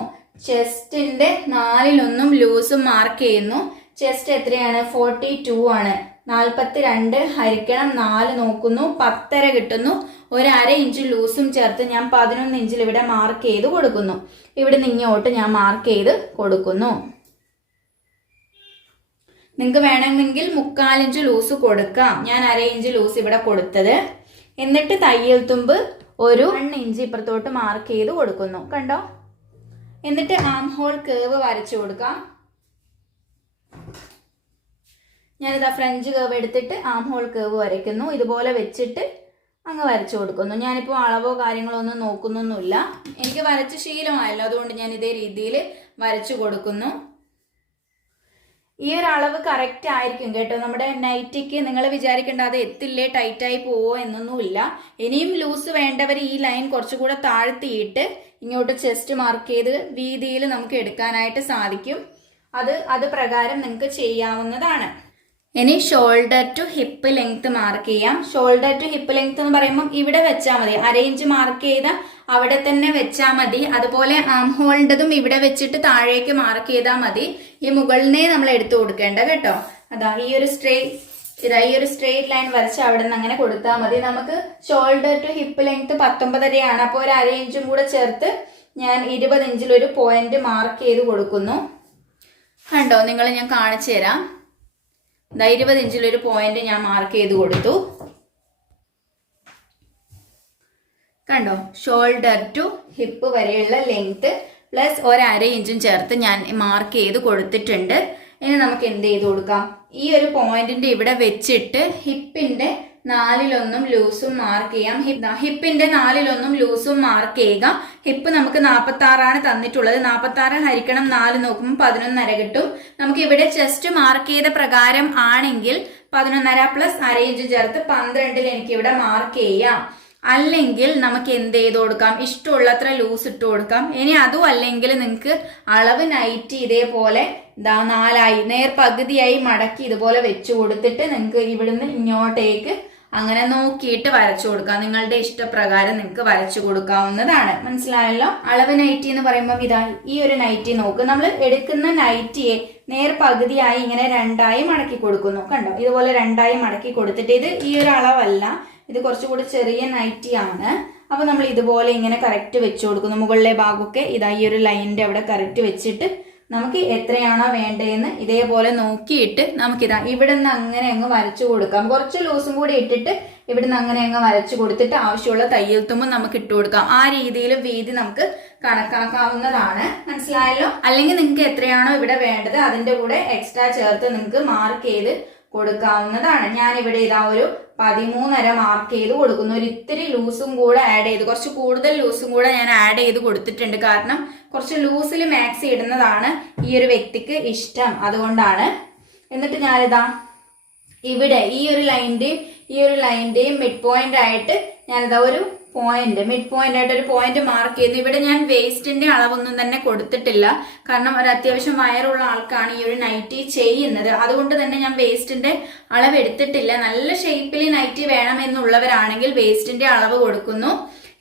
ചെസ്റ്റിന്റെ 4/1 ലൂസും മാർക്ക് ചെയ്യുന്നു. ചെസ്റ്റ് എത്രയാണ്? 42 ആണ്. 42 ഹരിക്കണം 4 നോക്കുന്നു, 10.5 കിട്ടുന്നു. 1/2 ഇഞ്ച് ലൂസും ചേർത്ത് ഞാൻ 11 ഇഞ്ചിൽ ഇവിടെ മാർക്ക് ചെയ്ത് കൊടുക്കുന്നു. ഇവിടെ നിങ്ങോട്ട് ഞാൻ മാർക്ക് ചെയ്ത് കൊടുക്കുന്നു. നിങ്ങൾക്ക് വേണമെങ്കിൽ 1/4 ഇഞ്ച് ലൂസ് കൊടുക്കാം. ഞാൻ 1/2 ഇഞ്ച് ലൂസ് ഇവിടെ കൊടുത്തത്. എന്നിട്ട് തയ്യൽ തുമ്പ് ഒരു 1 ഇഞ്ച് ഇപ്പുറത്തോട്ട് മാർക്ക് ചെയ്ത് കൊടുക്കുന്നു. കണ്ടോ? എന്നിട്ട് ആം ഹോൾ കേവ് വരച്ചു കൊടുക്കാം. ഞാനിതാ ഫ്രഞ്ച് കേവ് എടുത്തിട്ട് ആം ഹോൾ കേവ് വരയ്ക്കുന്നു. ഇതുപോലെ വെച്ചിട്ട് അങ്ങ് വരച്ചു കൊടുക്കുന്നു. ഞാനിപ്പോൾ അളവോ കാര്യങ്ങളോ ഒന്നും നോക്കുന്നൊന്നുമില്ല. എനിക്ക് വരച്ച് ശീലമായല്ലോ, അതുകൊണ്ട് ഞാൻ ഇതേ രീതിയിൽ വരച്ചു കൊടുക്കുന്നു. ഈ ഒരു അളവ് കറക്റ്റ് ആയിരിക്കും കേട്ടോ. നമ്മുടെ നൈറ്റിക്ക് നിങ്ങൾ വിചാരിക്കേണ്ട അത് എത്തില്ലേ, ടൈറ്റായി പോവോ എന്നൊന്നുമില്ല. ഇനിയും ലൂസ് വേണ്ടവർ ഈ ലൈൻ കുറച്ചുകൂടെ താഴ്ത്തിയിട്ട് ഇങ്ങോട്ട് ചെസ്റ്റ് മാർക്ക് ചെയ്ത് വീതിയിൽ നമുക്ക് എടുക്കാനായിട്ട് സാധിക്കും. അത് പ്രകാരം നിങ്ങൾക്ക് ചെയ്യാവുന്നതാണ്. ഇനി shoulder to hip length mark ചെയ്യാം. ഷോൾഡർ ടു ഹിപ്പ് ലെങ്ത് എന്ന് പറയുമ്പോൾ ഇവിടെ വെച്ചാൽ മതി. 1/2 ഇഞ്ച് മാർക്ക് ചെയ്ത അവിടെ തന്നെ വെച്ചാൽ മതി. അതുപോലെ ആം ഹോളിൻ്റെതും ഇവിടെ വെച്ചിട്ട് താഴേക്ക് മാർക്ക് ചെയ്താൽ മതി. ഈ മുകളിനെ നമ്മൾ എടുത്തു കൊടുക്കേണ്ട കേട്ടോ. അതാ ഈ ഒരു സ്ട്രെയിറ്റ് ലൈൻ വരച്ച് അവിടെ നിന്ന് അങ്ങനെ കൊടുത്താൽ മതി. നമുക്ക് ഷോൾഡർ ടു ഹിപ്പ് ലെങ്ത് 19.5 ആണ്. അപ്പോൾ ഒരു 1/2 ഇഞ്ചും കൂടെ ചേർത്ത് ഞാൻ 20 ഇഞ്ചിലൊരു പോയിന്റ് മാർക്ക് ചെയ്ത് കൊടുക്കുന്നു. കണ്ടോ, ഞാൻ കാണിച്ചു തരാം. 20 ഇഞ്ചിലൊരു പോയിന്റ് ഞാൻ മാർക്ക് ചെയ്ത് കൊടുത്തു. കണ്ടോ, ഷോൾഡർ ടു ഹിപ്പ് വരെയുള്ള ലെങ്ത് പ്ലസ് 1/2 ഇഞ്ചും ചേർത്ത് ഞാൻ മാർക്ക് ചെയ്ത് കൊടുത്തിട്ടുണ്ട്. ഇനി നമുക്ക് എന്ത് ചെയ്ത് കൊടുക്കാം, ഈ ഒരു പോയിന്റിന്റെ ഇവിടെ വെച്ചിട്ട് ഹിപ്പിന്റെ 4/1 ലൂസും മാർക്ക് ചെയ്യാം. ഹിപ്പിന്റെ 4/1 ലൂസും മാർക്ക് ചെയ്യുക. ഹിപ്പ് നമുക്ക് 46 തന്നിട്ടുള്ളത്. 46 ഹരിക്കണം 4 നോക്കുമ്പോൾ 11.5 കിട്ടും. നമുക്ക് ഇവിടെ ചെസ്റ്റ് മാർക്ക് ചെയ്ത പ്രകാരം ആണെങ്കിൽ 11.5 പ്ലസ് 1/2 ഇഞ്ച് ചേർത്ത് 12 എനിക്ക് ഇവിടെ മാർക്ക് ചെയ്യാം. അല്ലെങ്കിൽ നമുക്ക് എന്ത് ചെയ്ത് കൊടുക്കാം, ഇഷ്ടമുള്ളത്ര ലൂസ് ഇട്ട് കൊടുക്കാം. ഇനി അതും അല്ലെങ്കിൽ നിങ്ങൾക്ക് അളവ് നൈറ്റി ഇതേപോലെ 4 നേർപകുതിയായി മടക്കി ഇതുപോലെ വെച്ച് കൊടുത്തിട്ട് നിങ്ങൾക്ക് ഇവിടുന്ന് ഇങ്ങോട്ടേക്ക് അങ്ങനെ നോക്കിയിട്ട് വരച്ചു കൊടുക്കാം. നിങ്ങളുടെ ഇഷ്ടപ്രകാരം നിങ്ങൾക്ക് വരച്ചു കൊടുക്കാവുന്നതാണ്. മനസ്സിലായല്ലോ. അളവ് നൈറ്റി എന്ന് പറയുമ്പോൾ ഇതാ ഈ ഒരു നൈറ്റി നോക്ക്. നമ്മൾ എടുക്കുന്ന നൈറ്റിയെ നേർപകുതിയായി ഇങ്ങനെ 2ആയി മടക്കി കൊടുക്കുന്നു. കണ്ടോ, ഇതുപോലെ 2ആയി മടക്കി കൊടുത്തിട്ട് ഇത് ഈ ഒരു അളവല്ല, ഇത് കുറച്ചുകൂടി ചെറിയ നൈറ്റി ആണ്. അപ്പൊ നമ്മൾ ഇതുപോലെ ഇങ്ങനെ കറക്റ്റ് വെച്ച് കൊടുക്കുന്നു. മുകളിലെ ഭാഗമൊക്കെ ഇതാ ഈ ഒരു ലൈനിന്റെ അവിടെ കറക്റ്റ് വെച്ചിട്ട് നമുക്ക് എത്രയാണോ വേണ്ടതെന്ന് ഇതേപോലെ നോക്കിയിട്ട് നമുക്കിതാ ഇവിടെ നിന്ന് അങ്ങനെ അങ്ങ് വരച്ചു കൊടുക്കാം. കുറച്ച് ലൂസും കൂടി ഇട്ടിട്ട് ഇവിടെ നിന്ന് അങ്ങനെ അങ്ങ് വരച്ചു കൊടുത്തിട്ട് ആവശ്യമുള്ള തയ്യൽ തുമ്പും നമുക്ക് ഇട്ട് കൊടുക്കാം. ആ രീതിയിൽ വീതി നമുക്ക് കണക്കാക്കാവുന്നതാണ്. മനസ്സിലായല്ലോ. അല്ലെങ്കിൽ നിങ്ങൾക്ക് എത്രയാണോ ഇവിടെ വേണ്ടത് അതിന്റെ കൂടെ എക്സ്ട്രാ ചേർത്ത് നിങ്ങൾക്ക് മാർക്ക് ചെയ്ത് കൊടുക്കാവുന്നതാണ്. ഞാൻ ഇവിടെ ഇതാ ഒരു 13.5 മാർക്ക് ചെയ്ത് കൊടുക്കുന്നു. ഒരു ഇത്തിരി ലൂസും കൂടെ ആഡ് ചെയ്ത്, കുറച്ച് കൂടുതൽ ലൂസും കൂടെ ഞാൻ ആഡ് ചെയ്ത് കൊടുത്തിട്ടുണ്ട്. കാരണം കുറച്ച് ലൂസിൽ മാക്സി ഇടുന്നതാണ് ഈ ഒരു വ്യക്തിക്ക് ഇഷ്ടം, അതുകൊണ്ടാണ്. എന്നിട്ട് ഞാനിതാ ഇവിടെ ഈ ഒരു ലൈനിന്റെയും മിഡ് പോയിന്റ് ആയിട്ട് ഞാനിതാ ഒരു മിഡ് പോയിന്റ് ആയിട്ട് ഒരു പോയിന്റ് മാർക്ക് ചെയ്യുന്നു. ഇവിടെ ഞാൻ വേസ്റ്റിന്റെ അളവൊന്നും തന്നെ കൊടുത്തിട്ടില്ല. കാരണം ഒരു അത്യാവശ്യം വയറുള്ള ആൾക്കാണ് ഈ ഒരു നൈറ്റി ചെയ്യുന്നത്. അതുകൊണ്ട് തന്നെ ഞാൻ വേസ്റ്റിന്റെ അളവ് എടുത്തിട്ടില്ല. നല്ല ഷേപ്പിൽ നൈറ്റി വേണമെന്നുള്ളവരാണെങ്കിൽ വേസ്റ്റിന്റെ അളവ് കൊടുക്കുന്നു.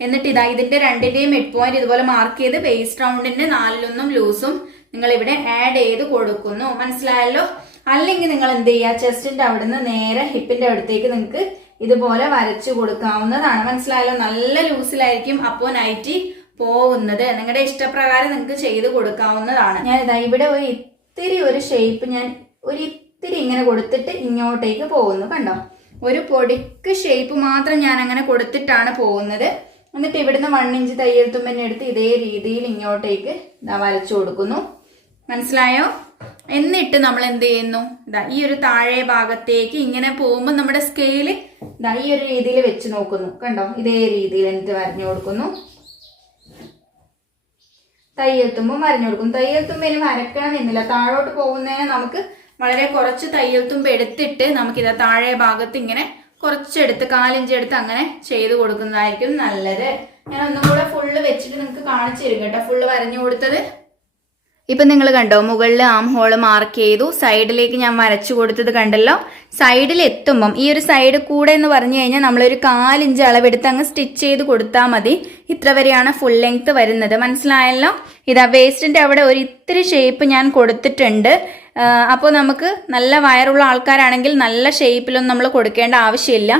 എന്നിട്ട് ഇതാ ഇതിന്റെ രണ്ടിന്റെയും മിഡ് പോയിന്റ് ഇതുപോലെ മാർക്ക് ചെയ്ത് വേസ്റ്റ് റൗണ്ടിന്റെ 4/1 ലൂസും നിങ്ങൾ ഇവിടെ ആഡ് ചെയ്ത് കൊടുക്കുന്നു. മനസ്സിലായല്ലോ. അല്ലെങ്കിൽ നിങ്ങൾ എന്ത് ചെയ്യുക, ചെസ്റ്റിന്റെ അവിടുന്ന് നേരെ ഹിപ്പിന്റെ അടുത്തേക്ക് നിങ്ങൾക്ക് ഇതുപോലെ വരച്ചു കൊടുക്കാവുന്നതാണ്. മനസ്സിലായല്ലോ. നല്ല ലൂസിലായിരിക്കും അപ്പോൾ നൈറ്റി പോകുന്നത്. നിങ്ങളുടെ ഇഷ്ടപ്രകാരം നിങ്ങൾക്ക് ചെയ്ത് കൊടുക്കാവുന്നതാണ്. ഞാൻ ഇതാ ഇവിടെ ഒരു ഷേപ്പ് ഞാൻ ഒരു ഇത്തിരി ഇങ്ങനെ കൊടുത്തിട്ട് ഇങ്ങോട്ടേക്ക് പോകുന്നു. കണ്ടോ, ഒരു പൊടിക്ക് ഷേപ്പ് മാത്രം ഞാൻ അങ്ങനെ കൊടുത്തിട്ടാണ് പോകുന്നത്. എന്നിട്ട് ഇവിടുന്ന് 1 ഇഞ്ച് തയ്യൽ തുമ്പന്നെ എടുത്ത് ഇതേ രീതിയിൽ ഇങ്ങോട്ടേക്ക് ഇതാ വരച്ചു കൊടുക്കുന്നു. മനസ്സിലായോ. എന്നിട്ട് നമ്മൾ എന്ത് ചെയ്യുന്നു, ഇതാ ഈ ഒരു താഴെ ഭാഗത്തേക്ക് ഇങ്ങനെ പോകുമ്പോൾ നമ്മുടെ സ്കെയില് ഇതാ ഈ ഒരു രീതിയിൽ വെച്ച് നോക്കുന്നു. കണ്ടോ, ഇതേ രീതിയിൽ എന്നിട്ട് വരഞ്ഞു കൊടുക്കുന്നു. തയ്യൽ തുമ്പും വരഞ്ഞു കൊടുക്കും. തയ്യൽ തുമ്പിന് വരക്കണം എന്നില്ല, താഴോട്ട് പോകുന്നതിന് നമുക്ക് വളരെ കുറച്ച് തയ്യൽ തുമ്പ് എടുത്തിട്ട് നമുക്കിതാ താഴെ ഭാഗത്ത് ഇങ്ങനെ കുറച്ചെടുത്ത് 4 ഇഞ്ച് എടുത്ത് അങ്ങനെ ചെയ്ത് കൊടുക്കുന്നതായിരിക്കും നല്ലത്. ഞാൻ ഒന്നും കൂടെ ഫുള്ള് വെച്ചിട്ട് നിങ്ങൾക്ക് കാണിച്ചു തരും കേട്ടോ, ഫുള്ള് വരഞ്ഞു കൊടുത്തത്. ഇപ്പം നിങ്ങൾ കണ്ടോ, മുകളിൽ ആം ഹോള് മാർക്ക് ചെയ്തു, സൈഡിലേക്ക് ഞാൻ വരച്ചു കൊടുത്തത് കണ്ടല്ലോ. സൈഡിൽ എത്തുമ്പം ഈ ഒരു സൈഡ് കൂടെ എന്ന് പറഞ്ഞു കഴിഞ്ഞാൽ നമ്മളൊരു 4 ഇഞ്ച് അളവെടുത്ത് അങ്ങ് സ്റ്റിച്ച് ചെയ്ത് കൊടുത്താൽ മതി. ഇത്ര വരെയാണ് ഫുൾ ലെങ്ത് വരുന്നത്. മനസ്സിലായല്ലോ. ഇതാ വേസ്റ്റിന്റെ അവിടെ ഒരു ഇത്തിരി ഷേപ്പ് ഞാൻ കൊടുത്തിട്ടുണ്ട്. അപ്പോൾ നമുക്ക് നല്ല വയറുള്ള ആൾക്കാരാണെങ്കിൽ നല്ല ഷേപ്പിലൊന്നും നമ്മൾ കൊടുക്കേണ്ട ആവശ്യമില്ല.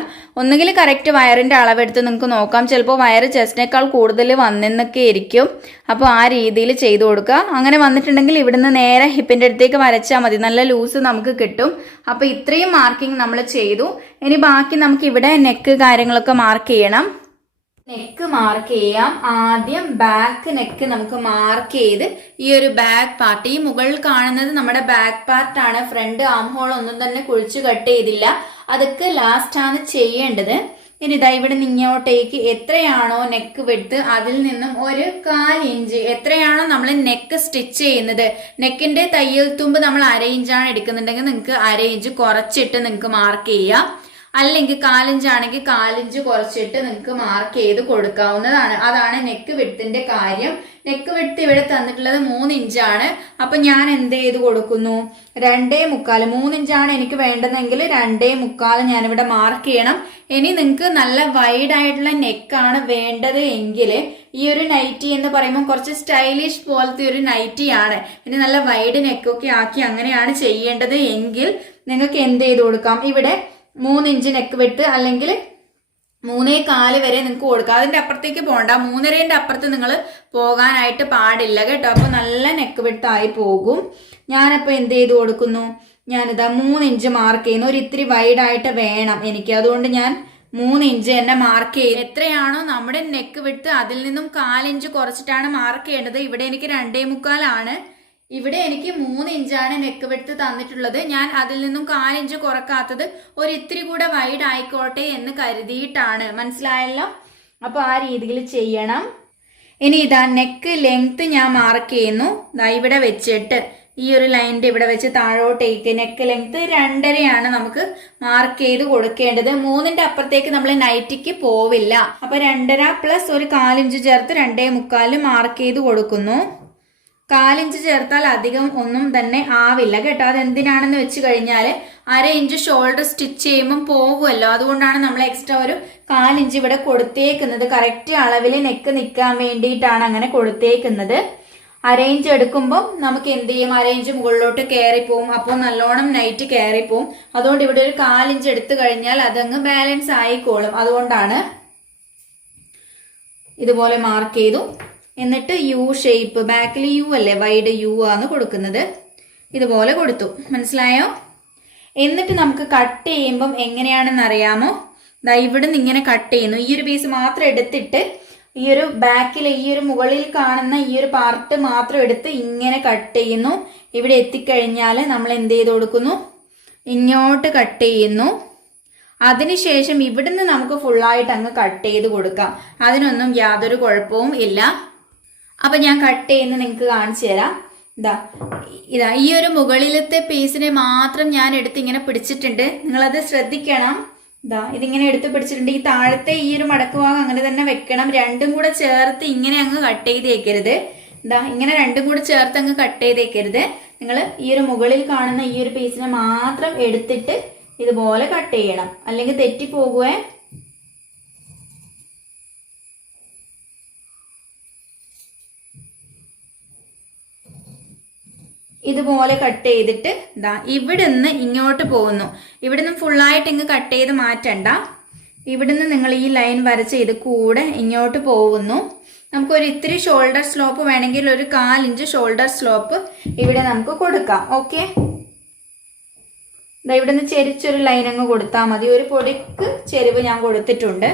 ഒന്നുകിൽ കറക്റ്റ് വയറിന്റെ അളവെടുത്ത് നിങ്ങൾക്ക് നോക്കാം. ചിലപ്പോൾ വയറ് ചെസ്റ്റിനേക്കാൾ കൂടുതൽ വന്നെന്നൊക്കെ ഇരിക്കും. അപ്പോൾ ആ രീതിയിൽ ചെയ്ത് കൊടുക്കുക. അങ്ങനെ വന്നിട്ടുണ്ടെങ്കിൽ ഇവിടുന്ന് നേരെ ഹിപ്പിന്റെ അടുത്തേക്ക് വരച്ചാൽ മതി, നല്ല ലൂസ് നമുക്ക് കിട്ടും. അപ്പോൾ ഇത്രയും മാർക്കിംഗ് നമ്മൾ ചെയ്തു. ഇനി ബാക്കി നമുക്ക് ഇവിടെ നെക്ക് കാര്യങ്ങളൊക്കെ മാർക്ക് ചെയ്യണം. നെക്ക് മാർക്ക് ചെയ്യാം. ആദ്യം ബാക്ക് നെക്ക് നമുക്ക് മാർക്ക് ചെയ്ത് ഈ ഒരു ബാക്ക് പാർട്ട്, ഈ മുകളിൽ കാണുന്നത് നമ്മുടെ ബാക്ക് പാർട്ടാണ്. ഫ്രണ്ട് ആം ഹോൾ ഒന്നും തന്നെ കുഴിച്ചു കട്ട് ചെയ്തില്ല, അതൊക്കെ ലാസ്റ്റ് ആണ് ചെയ്യേണ്ടത്. ഇനി ഇതാ ഇവിടെ ഇങ്ങോട്ടേക്ക് എത്രയാണോ നെക്ക് വിഡ്ത്ത് അതിൽ നിന്നും ഒരു 1/4 ഇഞ്ച്, എത്രയാണോ നമ്മൾ നെക്ക് സ്റ്റിച്ച് ചെയ്യുന്നത്, നെക്കിന്റെ തയ്യൽ തുമ്പ് നമ്മൾ 1/2 ഇഞ്ചാണ് എടുക്കുന്നുണ്ടെങ്കിൽ നിങ്ങൾക്ക് 1/2 ഇഞ്ച് കുറച്ചിട്ട് നിങ്ങൾക്ക് മാർക്ക് ചെയ്യാം. അല്ലെങ്കിൽ 4 ഇഞ്ച് ആണെങ്കിൽ 4 ഇഞ്ച് കുറച്ചിട്ട് നിങ്ങൾക്ക് മാർക്ക് ചെയ്ത് കൊടുക്കാവുന്നതാണ്. അതാണ് നെക്ക് വിഡ്ത്തിന്റെ കാര്യം. നെക്ക് വിഡ്ത്ത് ഇവിടെ തന്നിട്ടുള്ളത് 3 ഇഞ്ചാണ്. അപ്പൊ ഞാൻ എന്ത് ചെയ്ത് കൊടുക്കുന്നു, 2.25. 3 ഇഞ്ചാണ് എനിക്ക് വേണ്ടതെങ്കിൽ 2.25 ഞാനിവിടെ മാർക്ക് ചെയ്യണം. ഇനി നിങ്ങൾക്ക് നല്ല വൈഡ് ആയിട്ടുള്ള നെക്കാണ് വേണ്ടത് എങ്കിൽ ഈ ഒരു നൈറ്റി എന്ന് പറയുമ്പോൾ കുറച്ച് സ്റ്റൈലിഷ് പോലത്തെ ഒരു നൈറ്റിയാണ്. ഇനി നല്ല വൈഡ് നെക്കൊക്കെ ആക്കി അങ്ങനെയാണ് ചെയ്യേണ്ടത് എങ്കിൽ നിങ്ങൾക്ക് എന്ത് ചെയ്ത് കൊടുക്കാം, ഇവിടെ 3 ഇഞ്ച് നെക്ക് വിട്ട് അല്ലെങ്കിൽ 3:15 വരെ നിങ്ങൾക്ക് കൊടുക്കാം. അതിൻ്റെ അപ്പുറത്തേക്ക് പോകണ്ട. 3:30ൻ്റെ അപ്പുറത്ത് നിങ്ങൾ പോകാനായിട്ട് പാടില്ല കേട്ടോ. അപ്പോൾ നല്ല നെക്ക് വിട്ടായി പോകും. ഞാനപ്പോൾ എന്ത് ചെയ്ത് കൊടുക്കുന്നു, ഞാനിതാ 3 ഇഞ്ച് മാർക്ക് ചെയ്യുന്നു. ഒരു ഇത്തിരി വൈഡായിട്ട് വേണം എനിക്ക്, അതുകൊണ്ട് ഞാൻ 3 ഇഞ്ച് തന്നെ മാർക്ക് ചെയ്യും. എത്രയാണോ നമ്മുടെ നെക്ക് വിട്ട് അതിൽ നിന്നും 1/4 ഇഞ്ച് കുറച്ചിട്ടാണ് മാർക്ക് ചെയ്യേണ്ടത്. ഇവിടെ എനിക്ക് 2.25 ഇവിടെ എനിക്ക് 3 ഇഞ്ചാണ് നെക്ക് വിട്ട് തന്നിട്ടുള്ളത്. ഞാൻ അതിൽ നിന്നും 1/4 ഇഞ്ച് കുറക്കാത്തത് ഒരു ഇത്തിരി കൂടെ വൈഡ് ആയിക്കോട്ടെ എന്ന് കരുതിയിട്ടാണ്. മനസ്സിലായല്ലോ? അപ്പോൾ ആ രീതിയിൽ ചെയ്യണം. ഇനി ഇതാ നെക്ക് ലെങ്ത് ഞാൻ മാർക്ക് ചെയ്യുന്നു. ഇവിടെ വെച്ചിട്ട് ഈ ഒരു ലൈനിന്റെ ഇവിടെ വെച്ച് താഴോട്ടേക്ക് നെക്ക് ലെങ്ത് 2.5 നമുക്ക് മാർക്ക് ചെയ്ത് കൊടുക്കേണ്ടത്. 3ന്റെ അപ്പുറത്തേക്ക് നമ്മൾ നൈറ്റിക്ക് പോവില്ല. അപ്പൊ 2.5 പ്ലസ് ഒരു 1/4 ഇഞ്ച് ചേർത്ത് 2.25 മാർക്ക് ചെയ്ത് കൊടുക്കുന്നു. 1/4 ഇഞ്ച് ചേർത്താൽ അധികം ഒന്നും തന്നെ ആവില്ല കേട്ടോ. അതെന്തിനാണെന്ന് വെച്ച് കഴിഞ്ഞാൽ 1/2 ഇഞ്ച് ഷോൾഡർ സ്റ്റിച്ച് ചെയ്യുമ്പോൾ പോകുമല്ലോ. അതുകൊണ്ടാണ് നമ്മൾ എക്സ്ട്രാ ഒരു 1/4 ഇഞ്ച് ഇവിടെ കൊടുത്തേക്കുന്നത്. കറക്റ്റ് അളവിൽ നെക്ക് നിൽക്കാൻ വേണ്ടിയിട്ടാണ് അങ്ങനെ കൊടുത്തേക്കുന്നത്. 1/2 ഇഞ്ച് എടുക്കുമ്പോൾ നമുക്ക് എന്ത് ചെയ്യും, 1/2 ഇഞ്ച് മുകളിലോട്ട് കയറിപ്പോവും. അപ്പോൾ നല്ലോണം നൈറ്റ് കയറിപ്പോവും. അതുകൊണ്ട് ഇവിടെ ഒരു 1/4 ഇഞ്ച് എടുത്തു കഴിഞ്ഞാൽ അതങ്ങ് ബാലൻസ് ആയിക്കോളും. അതുകൊണ്ടാണ് ഇതുപോലെ മാർക്ക് ചെയ്തു. എന്നിട്ട് യു ഷേപ്പ്, ബാക്കിൽ യു അല്ലേ, വൈഡ് യു ആണ് കൊടുക്കുന്നത്. ഇതുപോലെ കൊടുത്തു. മനസ്സിലായോ? എന്നിട്ട് നമുക്ക് കട്ട് ചെയ്യുമ്പം എങ്ങനെയാണെന്ന് അറിയാമോ? ഇവിടെ നിന്ന് ഇങ്ങനെ കട്ട് ചെയ്യുന്നു. ഈ ഒരു പീസ് മാത്രം എടുത്തിട്ട് ഈ ഒരു ബാക്കിൽ ഈ ഒരു മുകളിൽ കാണുന്ന ഈ ഒരു പാർട്ട് മാത്രം എടുത്ത് ഇങ്ങനെ കട്ട് ചെയ്യുന്നു. ഇവിടെ എത്തിക്കഴിഞ്ഞാൽ നമ്മൾ എന്ത് ചെയ്ത് കൊടുക്കുന്നു, ഇങ്ങോട്ട് കട്ട് ചെയ്യുന്നു. അതിനുശേഷം ഇവിടുന്ന് നമുക്ക് ഫുള്ളായിട്ട് അങ്ങ് കട്ട് ചെയ്ത് കൊടുക്കാം. അതിനൊന്നും യാതൊരു കുഴപ്പവും ഇല്ല. അപ്പൊ ഞാൻ കട്ട് ചെയ്യുന്ന നിങ്ങൾക്ക് കാണിച്ചു തരാം. ഇതാ ഈ ഒരു മുകളിലത്തെ പീസിനെ മാത്രം ഞാൻ എടുത്ത് ഇങ്ങനെ പിടിച്ചിട്ടുണ്ട്. നിങ്ങളത് ശ്രദ്ധിക്കണം. ഇതിങ്ങനെ എടുത്ത് പിടിച്ചിട്ടുണ്ട്. ഈ താഴത്തെ ഈ ഒരു മടക്ക് ഭാഗം അങ്ങനെ തന്നെ വെക്കണം. രണ്ടും കൂടെ ചേർത്ത് ഇങ്ങനെ അങ്ങ് കട്ട് ചെയ്തേക്കരുത്. ഇങ്ങനെ രണ്ടും കൂടെ ചേർത്ത് അങ്ങ് കട്ട് ചെയ്തേക്കരുത്. നിങ്ങൾ ഈ ഒരു മുകളിൽ കാണുന്ന ഈ ഒരു പീസിനെ മാത്രം എടുത്തിട്ട് ഇതുപോലെ കട്ട് ചെയ്യണം, അല്ലെങ്കിൽ തെറ്റിപ്പോകുവേ. ഇതുപോലെ കട്ട് ചെയ്തിട്ട് ഇവിടുന്ന് ഇങ്ങോട്ട് പോകുന്നു. ഇവിടുന്ന് ഫുള്ളായിട്ട് ഇങ്ങ് കട്ട് ചെയ്ത് മാറ്റണ്ട. ഇവിടുന്ന് നിങ്ങൾ ഈ ലൈൻ വരച്ച് ഇത് കൂടെ ഇങ്ങോട്ട് പോകുന്നു. നമുക്കൊരു ഇത്തിരി ഷോൾഡർ സ്ലോപ്പ് വേണമെങ്കിൽ ഒരു 1/4 ഇഞ്ച് ഷോൾഡർ സ്ലോപ്പ് ഇവിടെ നമുക്ക് കൊടുക്കാം. ഓക്കെ, ഇവിടുന്ന് ചെരിച്ചൊരു ലൈൻ അങ്ങ് കൊടുത്താൽ മതി. ഒരു പൊടിക്ക് ചെരിവ് ഞാൻ കൊടുത്തിട്ടുണ്ട്.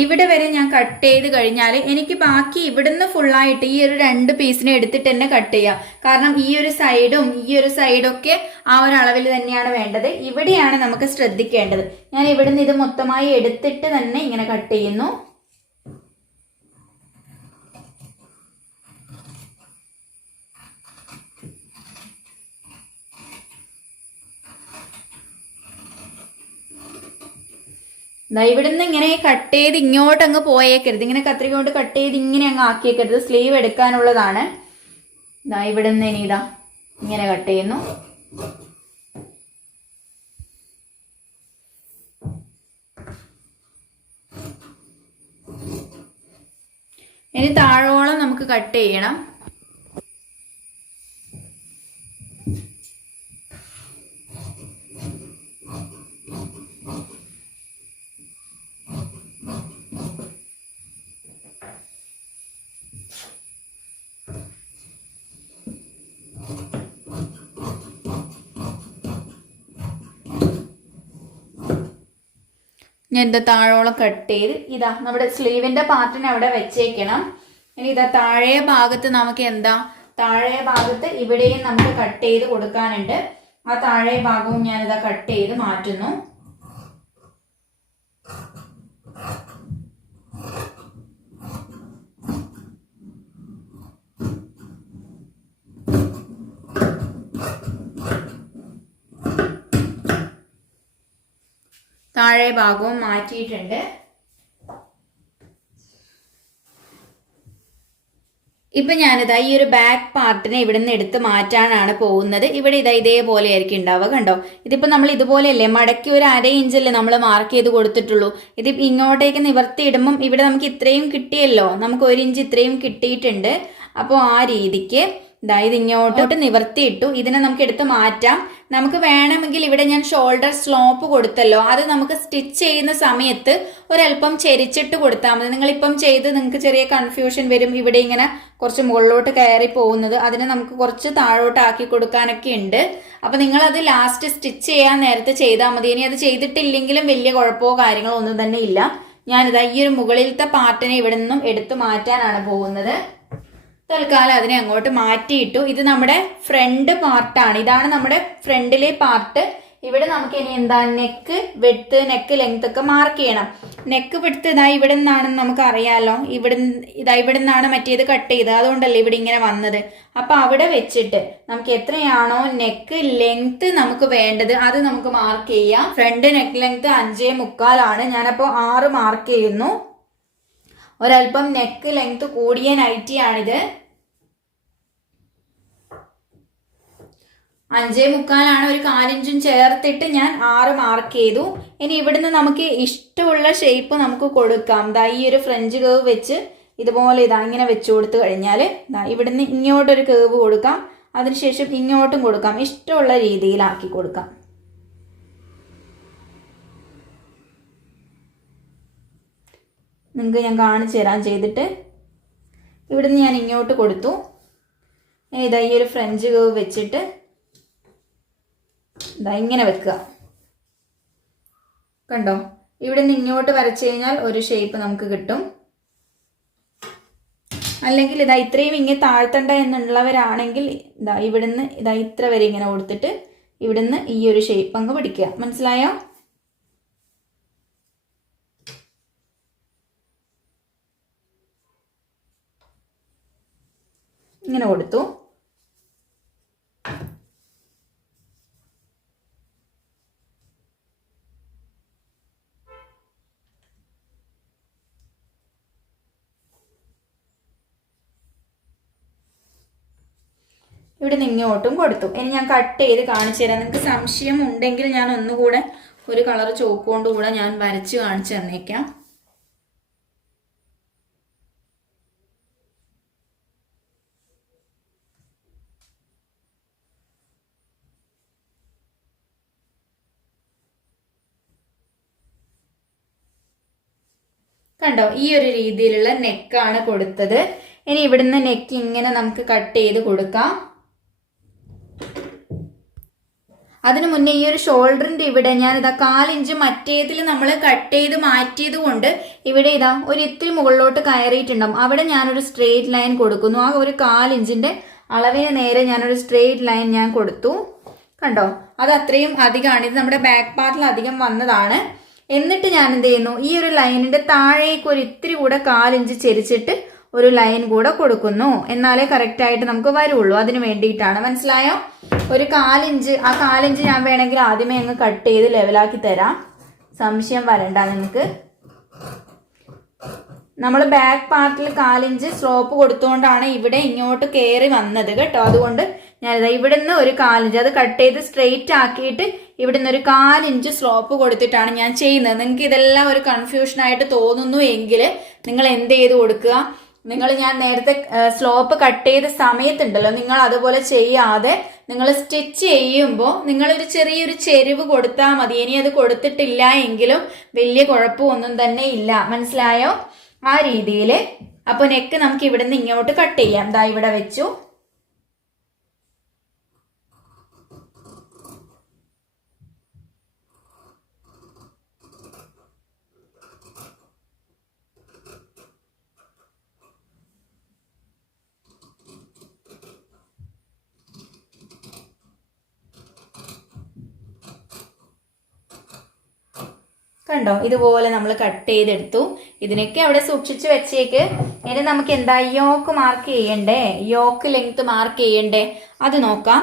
ഇവിടെ വരെ ഞാൻ കട്ട് ചെയ്ത് കഴിഞ്ഞാൽ എനിക്ക് ബാക്കി ഇവിടുന്ന് ഫുള്ളായിട്ട് ഈ ഒരു 2 പീസിനെ എടുത്തിട്ട് തന്നെ കട്ട് ചെയ്യാം. കാരണം ഈ ഒരു സൈഡും ഈ ഒരു സൈഡൊക്കെ ആ ഒരു അളവിൽ തന്നെയാണ് വേണ്ടത്. ഇവിടെയാണ് നമുക്ക് ശ്രദ്ധിക്കേണ്ടത്. ഞാൻ ഇവിടുന്ന് ഇത് മൊത്തമായി എടുത്തിട്ട് തന്നെ ഇങ്ങനെ കട്ട് ചെയ്യുന്നു. ഇവിടുന്ന് ഇങ്ങനെ കട്ട് ചെയ്ത് ഇങ്ങോട്ട് അങ്ങ് പോയേക്കരുത്. ഇങ്ങനെ കത്രിക കൊണ്ട് കട്ട് ചെയ്ത് ഇങ്ങനെ അങ്ങ് ആക്കിയേക്കരുത്. സ്ലീവ് എടുക്കാനുള്ളതാണ്. ഇവിടുന്ന് ഇനി ഇങ്ങനെ കട്ട് ചെയ്യുന്നു. ഇനി താഴോളം നമുക്ക് കട്ട് ചെയ്യണം. ഞാൻ താഴോളം കട്ട് ചെയ്ത് നമ്മുടെ സ്ലീവിന്റെ പാർട്ടിനെ അവിടെ വെച്ചേക്കണം. ഇനി താഴെ ഭാഗത്ത് നമുക്ക് താഴെ ഭാഗത്ത് ഇവിടെയും നമുക്ക് കട്ട് ചെയ്ത് കൊടുക്കാനുണ്ട്. ആ താഴെ ഭാഗവും ഞാൻ കട്ട് ചെയ്ത് മാറ്റുന്നു. താഴെ ഭാഗവും മാറ്റിയിട്ടുണ്ട്. ഇപ്പൊ ഞാനിതാ ഈ ഒരു ബാക്ക് പാർട്ടിനെ ഇവിടെ നിന്ന് എടുത്ത് മാറ്റാനാണ് പോകുന്നത്. ഇവിടെ ഇതാ ഇതേപോലെ ആയിരിക്കും ഉണ്ടാവുക. കണ്ടോ, ഇതിപ്പോ നമ്മൾ ഇതുപോലെയല്ലേ മടക്കി ഒരു 1/2 ഇഞ്ചല്ലേ നമ്മൾ മാർക്ക് ചെയ്ത് കൊടുത്തിട്ടുള്ളൂ. ഇത് ഇങ്ങോട്ടേക്ക് നിവർത്തി ഇടുമ്പം ഇവിടെ നമുക്ക് ഇത്രയും കിട്ടിയല്ലോ, നമുക്ക് 1 ഇഞ്ച് ഇത്രയും കിട്ടിയിട്ടുണ്ട്. അപ്പോൾ ആ രീതിക്ക് ഇത് ഇങ്ങോട്ടോട്ട് നിവർത്തിയിട്ടു. ഇതിനെ നമുക്ക് എടുത്ത് മാറ്റാം. നമുക്ക് വേണമെങ്കിൽ ഇവിടെ ഞാൻ ഷോൾഡർ സ്ലോപ്പ് കൊടുത്തല്ലോ, അത് നമുക്ക് സ്റ്റിച്ച് ചെയ്യുന്ന സമയത്ത് ഒരല്പം ചെരിച്ചിട്ട് കൊടുത്താൽ മതി. നിങ്ങളിപ്പം ചെയ്ത് നിങ്ങൾക്ക് ചെറിയ കൺഫ്യൂഷൻ വരും, ഇവിടെ ഇങ്ങനെ കുറച്ച് മുകളിലോട്ട് കയറി പോകുന്നത്, അതിനെ നമുക്ക് കുറച്ച് താഴോട്ട് ആക്കി കൊടുക്കാനൊക്കെ ഉണ്ട്. അപ്പൊ നിങ്ങളത് ലാസ്റ്റ് സ്റ്റിച്ച് ചെയ്യാൻ നേരത്തെ ചെയ്താൽ മതി. ഇനി അത് ചെയ്തിട്ടില്ലെങ്കിലും വലിയ കുഴപ്പമോ കാര്യങ്ങളോ ഒന്നും തന്നെ ഇല്ല. ഞാനിതാ ഈ ഒരു മുകളിലത്തെ പാർട്ടിനെ ഇവിടെ നിന്നും എടുത്തു മാറ്റാനാണ് പോകുന്നത്. തൽക്കാലം അതിനെ അങ്ങോട്ട് മാറ്റിയിട്ടു. ഇത് നമ്മുടെ ഫ്രണ്ട് പാർട്ടാണ്, ഇതാണ് നമ്മുടെ ഫ്രണ്ടിലെ പാർട്ട്. ഇവിടെ നമുക്ക് ഇനി എന്താ നെക്ക് വിഡ്ത്ത്, നെക്ക് ലെങ്ത് ഒക്കെ മാർക്ക് ചെയ്യണം. നെക്ക് വിഡ്ത്ത് ഇതാ ഇവിടെ നിന്നാണെന്ന് നമുക്ക് അറിയാലോ, ഇവിടെ നിന്നാണ് മറ്റേത് കട്ട് ചെയ്തത്, അതുകൊണ്ടല്ലേ ഇവിടെ ഇങ്ങനെ വന്നത്. അപ്പൊ അവിടെ വെച്ചിട്ട് നമുക്ക് എത്രയാണോ നെക്ക് ലെങ്ത് നമുക്ക് വേണ്ടത് അത് നമുക്ക് മാർക്ക് ചെയ്യാം. ഫ്രണ്ട് നെക്ക് ലെങ്ത് 5.25 ഞാനപ്പോ 6 മാർക്ക് ചെയ്യുന്നു. ഒരല്പം നെക്ക് ലെങ്ത് കൂടിയ നൈറ്റിയാണിത്. 5.25 ഒരു 4 ഇഞ്ചും ചേർത്തിട്ട് ഞാൻ 6 മാർക്ക് ചെയ്തു. ഇനി ഇവിടുന്ന് നമുക്ക് ഇഷ്ടമുള്ള ഷേപ്പ് നമുക്ക് കൊടുക്കാം. ഈ ഒരു ഫ്രഞ്ച് കേവ് വെച്ച് ഇതുപോലെ ഇങ്ങനെ വെച്ചു കൊടുത്തു കഴിഞ്ഞാൽ ഇവിടുന്ന് ഇങ്ങോട്ടൊരു കേവ് കൊടുക്കാം, അതിനുശേഷം ഇങ്ങോട്ടും കൊടുക്കാം, ഇഷ്ടമുള്ള രീതിയിലാക്കി കൊടുക്കാം. നിങ്ങൾക്ക് ഞാൻ കാണിച്ചു തരാൻ ചെയ്തിട്ട്. ഇവിടുന്ന് ഞാൻ ഇങ്ങോട്ട് കൊടുത്തു. ഈ ഒരു ഫ്രഞ്ച് കേവ് വെച്ചിട്ട് ഇങ്ങനെ വെക്കുക. കണ്ടോ, ഇവിടുന്ന് ഇങ്ങോട്ട് വരച്ചു കഴിഞ്ഞാൽ ഒരു ഷേപ്പ് നമുക്ക് കിട്ടും. അല്ലെങ്കിൽ ഇത്രയും ഇങ്ങനെ താഴ്ത്തണ്ട എന്നുള്ളവരാണെങ്കിൽ ഇവിടുന്ന് ഇത്ര വരെ ഇങ്ങനെ കൊടുത്തിട്ട് ഇവിടുന്ന് ഈ ഒരു ഷേപ്പ് അങ്ങ് പിടിക്കുക. മനസ്സിലായോ? ഇങ്ങനെ കൊടുത്തു. ഇവിടെ നിന്ന് ഇങ്ങോട്ടും കൊടുത്തു. ഇനി ഞാൻ കട്ട് ചെയ്ത് കാണിച്ചു തരാം. നിങ്ങൾക്ക് സംശയം ഉണ്ടെങ്കിൽ ഞാൻ ഒന്നുകൂടെ ഒരു കളർ ചോക്ക് കൊണ്ടുകൂടെ ഞാൻ വരച്ച് കാണിച്ചു തന്നേക്കാം. കണ്ടോ, ഈ ഒരു രീതിയിലുള്ള നെക്കാണ് കൊടുത്തത്. ഇനി ഇവിടുന്ന് നെക്ക് ഇങ്ങനെ നമുക്ക് കട്ട് ചെയ്ത് കൊടുക്കാം. അതിനു മുന്നേ ഈ ഒരു ഷോൾഡറിന്റെ ഇവിടെ ഞാൻ 4 ഇഞ്ച് മറ്റേതിൽ നമ്മൾ കട്ട് ചെയ്ത് മാറ്റിയത് കൊണ്ട് ഇവിടെ ഒരു ഇത്തിരി മുകളിലോട്ട് കയറിയിട്ടുണ്ടാവും. അവിടെ ഞാനൊരു സ്ട്രെയിറ്റ് ലൈൻ കൊടുക്കുന്നു. ആ ഒരു 4 ഇഞ്ചിന്റെ അളവിന് നേരെ ഞാനൊരു സ്ട്രെയിറ്റ് ലൈൻ ഞാൻ കൊടുത്തു. കണ്ടോ, അത് അത്രയും അധികമാണ്. ഇത് നമ്മുടെ ബാക്ക് പാർട്ടിൽ അധികം വന്നതാണ്. എന്നിട്ട് ഞാൻ എന്ത് ചെയ്യുന്നു, ഈ ഒരു ലൈനിന്റെ താഴേക്ക് ഒരു ഇത്തിരി കൂടെ 4 ഇഞ്ച് ചെരിച്ചിട്ട് ഒരു ലൈൻ കൂടെ കൊടുക്കുന്നു. എന്നാലേ കറക്റ്റ് ആയിട്ട് നമുക്ക് വരുള്ളൂ. അതിന് വേണ്ടിയിട്ടാണ്. മനസ്സിലായോ? ഒരു 4 ഇഞ്ച്, ആ 4 ഇഞ്ച് ഞാൻ വേണമെങ്കിൽ ആദ്യമേ അങ്ങ് കട്ട് ചെയ്ത് ലെവലാക്കി തരാം, സംശയം വരണ്ട നിങ്ങൾക്ക്. നമ്മൾ ബാക്ക് പാർട്ടിൽ 4 ഇഞ്ച് സ്ലോപ്പ് കൊടുത്തുകൊണ്ടാണ് ഇവിടെ ഇങ്ങോട്ട് കയറി വന്നത് കേട്ടോ. അതുകൊണ്ട് ഞാനിതാ ഇവിടുന്ന് ഒരു 4 ഇഞ്ച് അത് കട്ട് ചെയ്ത് സ്ട്രെയിറ്റ് ആക്കിയിട്ട് ഇവിടുന്ന് ഒരു 4 ഇഞ്ച് സ്ലോപ്പ് കൊടുത്തിട്ടാണ് ഞാൻ ചെയ്യുന്നത്. നിങ്ങൾക്ക് ഇതെല്ലാം ഒരു കൺഫ്യൂഷനായിട്ട് തോന്നുന്നു എങ്കിൽ നിങ്ങൾ എന്ത് ചെയ്ത് കൊടുക്കുക, നിങ്ങൾ ഞാൻ നേരത്തെ സ്ലോപ്പ് കട്ട് ചെയ്ത സമയത്തുണ്ടല്ലോ, നിങ്ങൾ അതുപോലെ ചെയ്യാതെ നിങ്ങൾ സ്റ്റിച്ച് ചെയ്യുമ്പോൾ നിങ്ങളൊരു ചെറിയൊരു ചെരിവ് കൊടുത്താൽ മതി. ഇനി അത് കൊടുത്തിട്ടില്ല എങ്കിലും വലിയ കുഴപ്പമൊന്നും തന്നെ ഇല്ല. മനസ്സിലായോ? ആ രീതിയിൽ. അപ്പോൾ നെക്ക് നമുക്ക് ഇവിടുന്ന് ഇങ്ങോട്ട് കട്ട് ചെയ്യാം. ഇവിടെ വെച്ചു. കണ്ടോ, ഇതുപോലെ നമ്മൾ കട്ട് ചെയ്തെടുത്തു. ഇതിനൊക്കെ അവിടെ സൂക്ഷിച്ചു വെച്ചേക്ക്. ഇനി നമുക്ക് എന്താ യോക്ക് മാർക്ക് ചെയ്യണ്ടേ, യോക്ക് ലെങ്ത് മാർക്ക് ചെയ്യണ്ടേ, അത് നോക്കാം.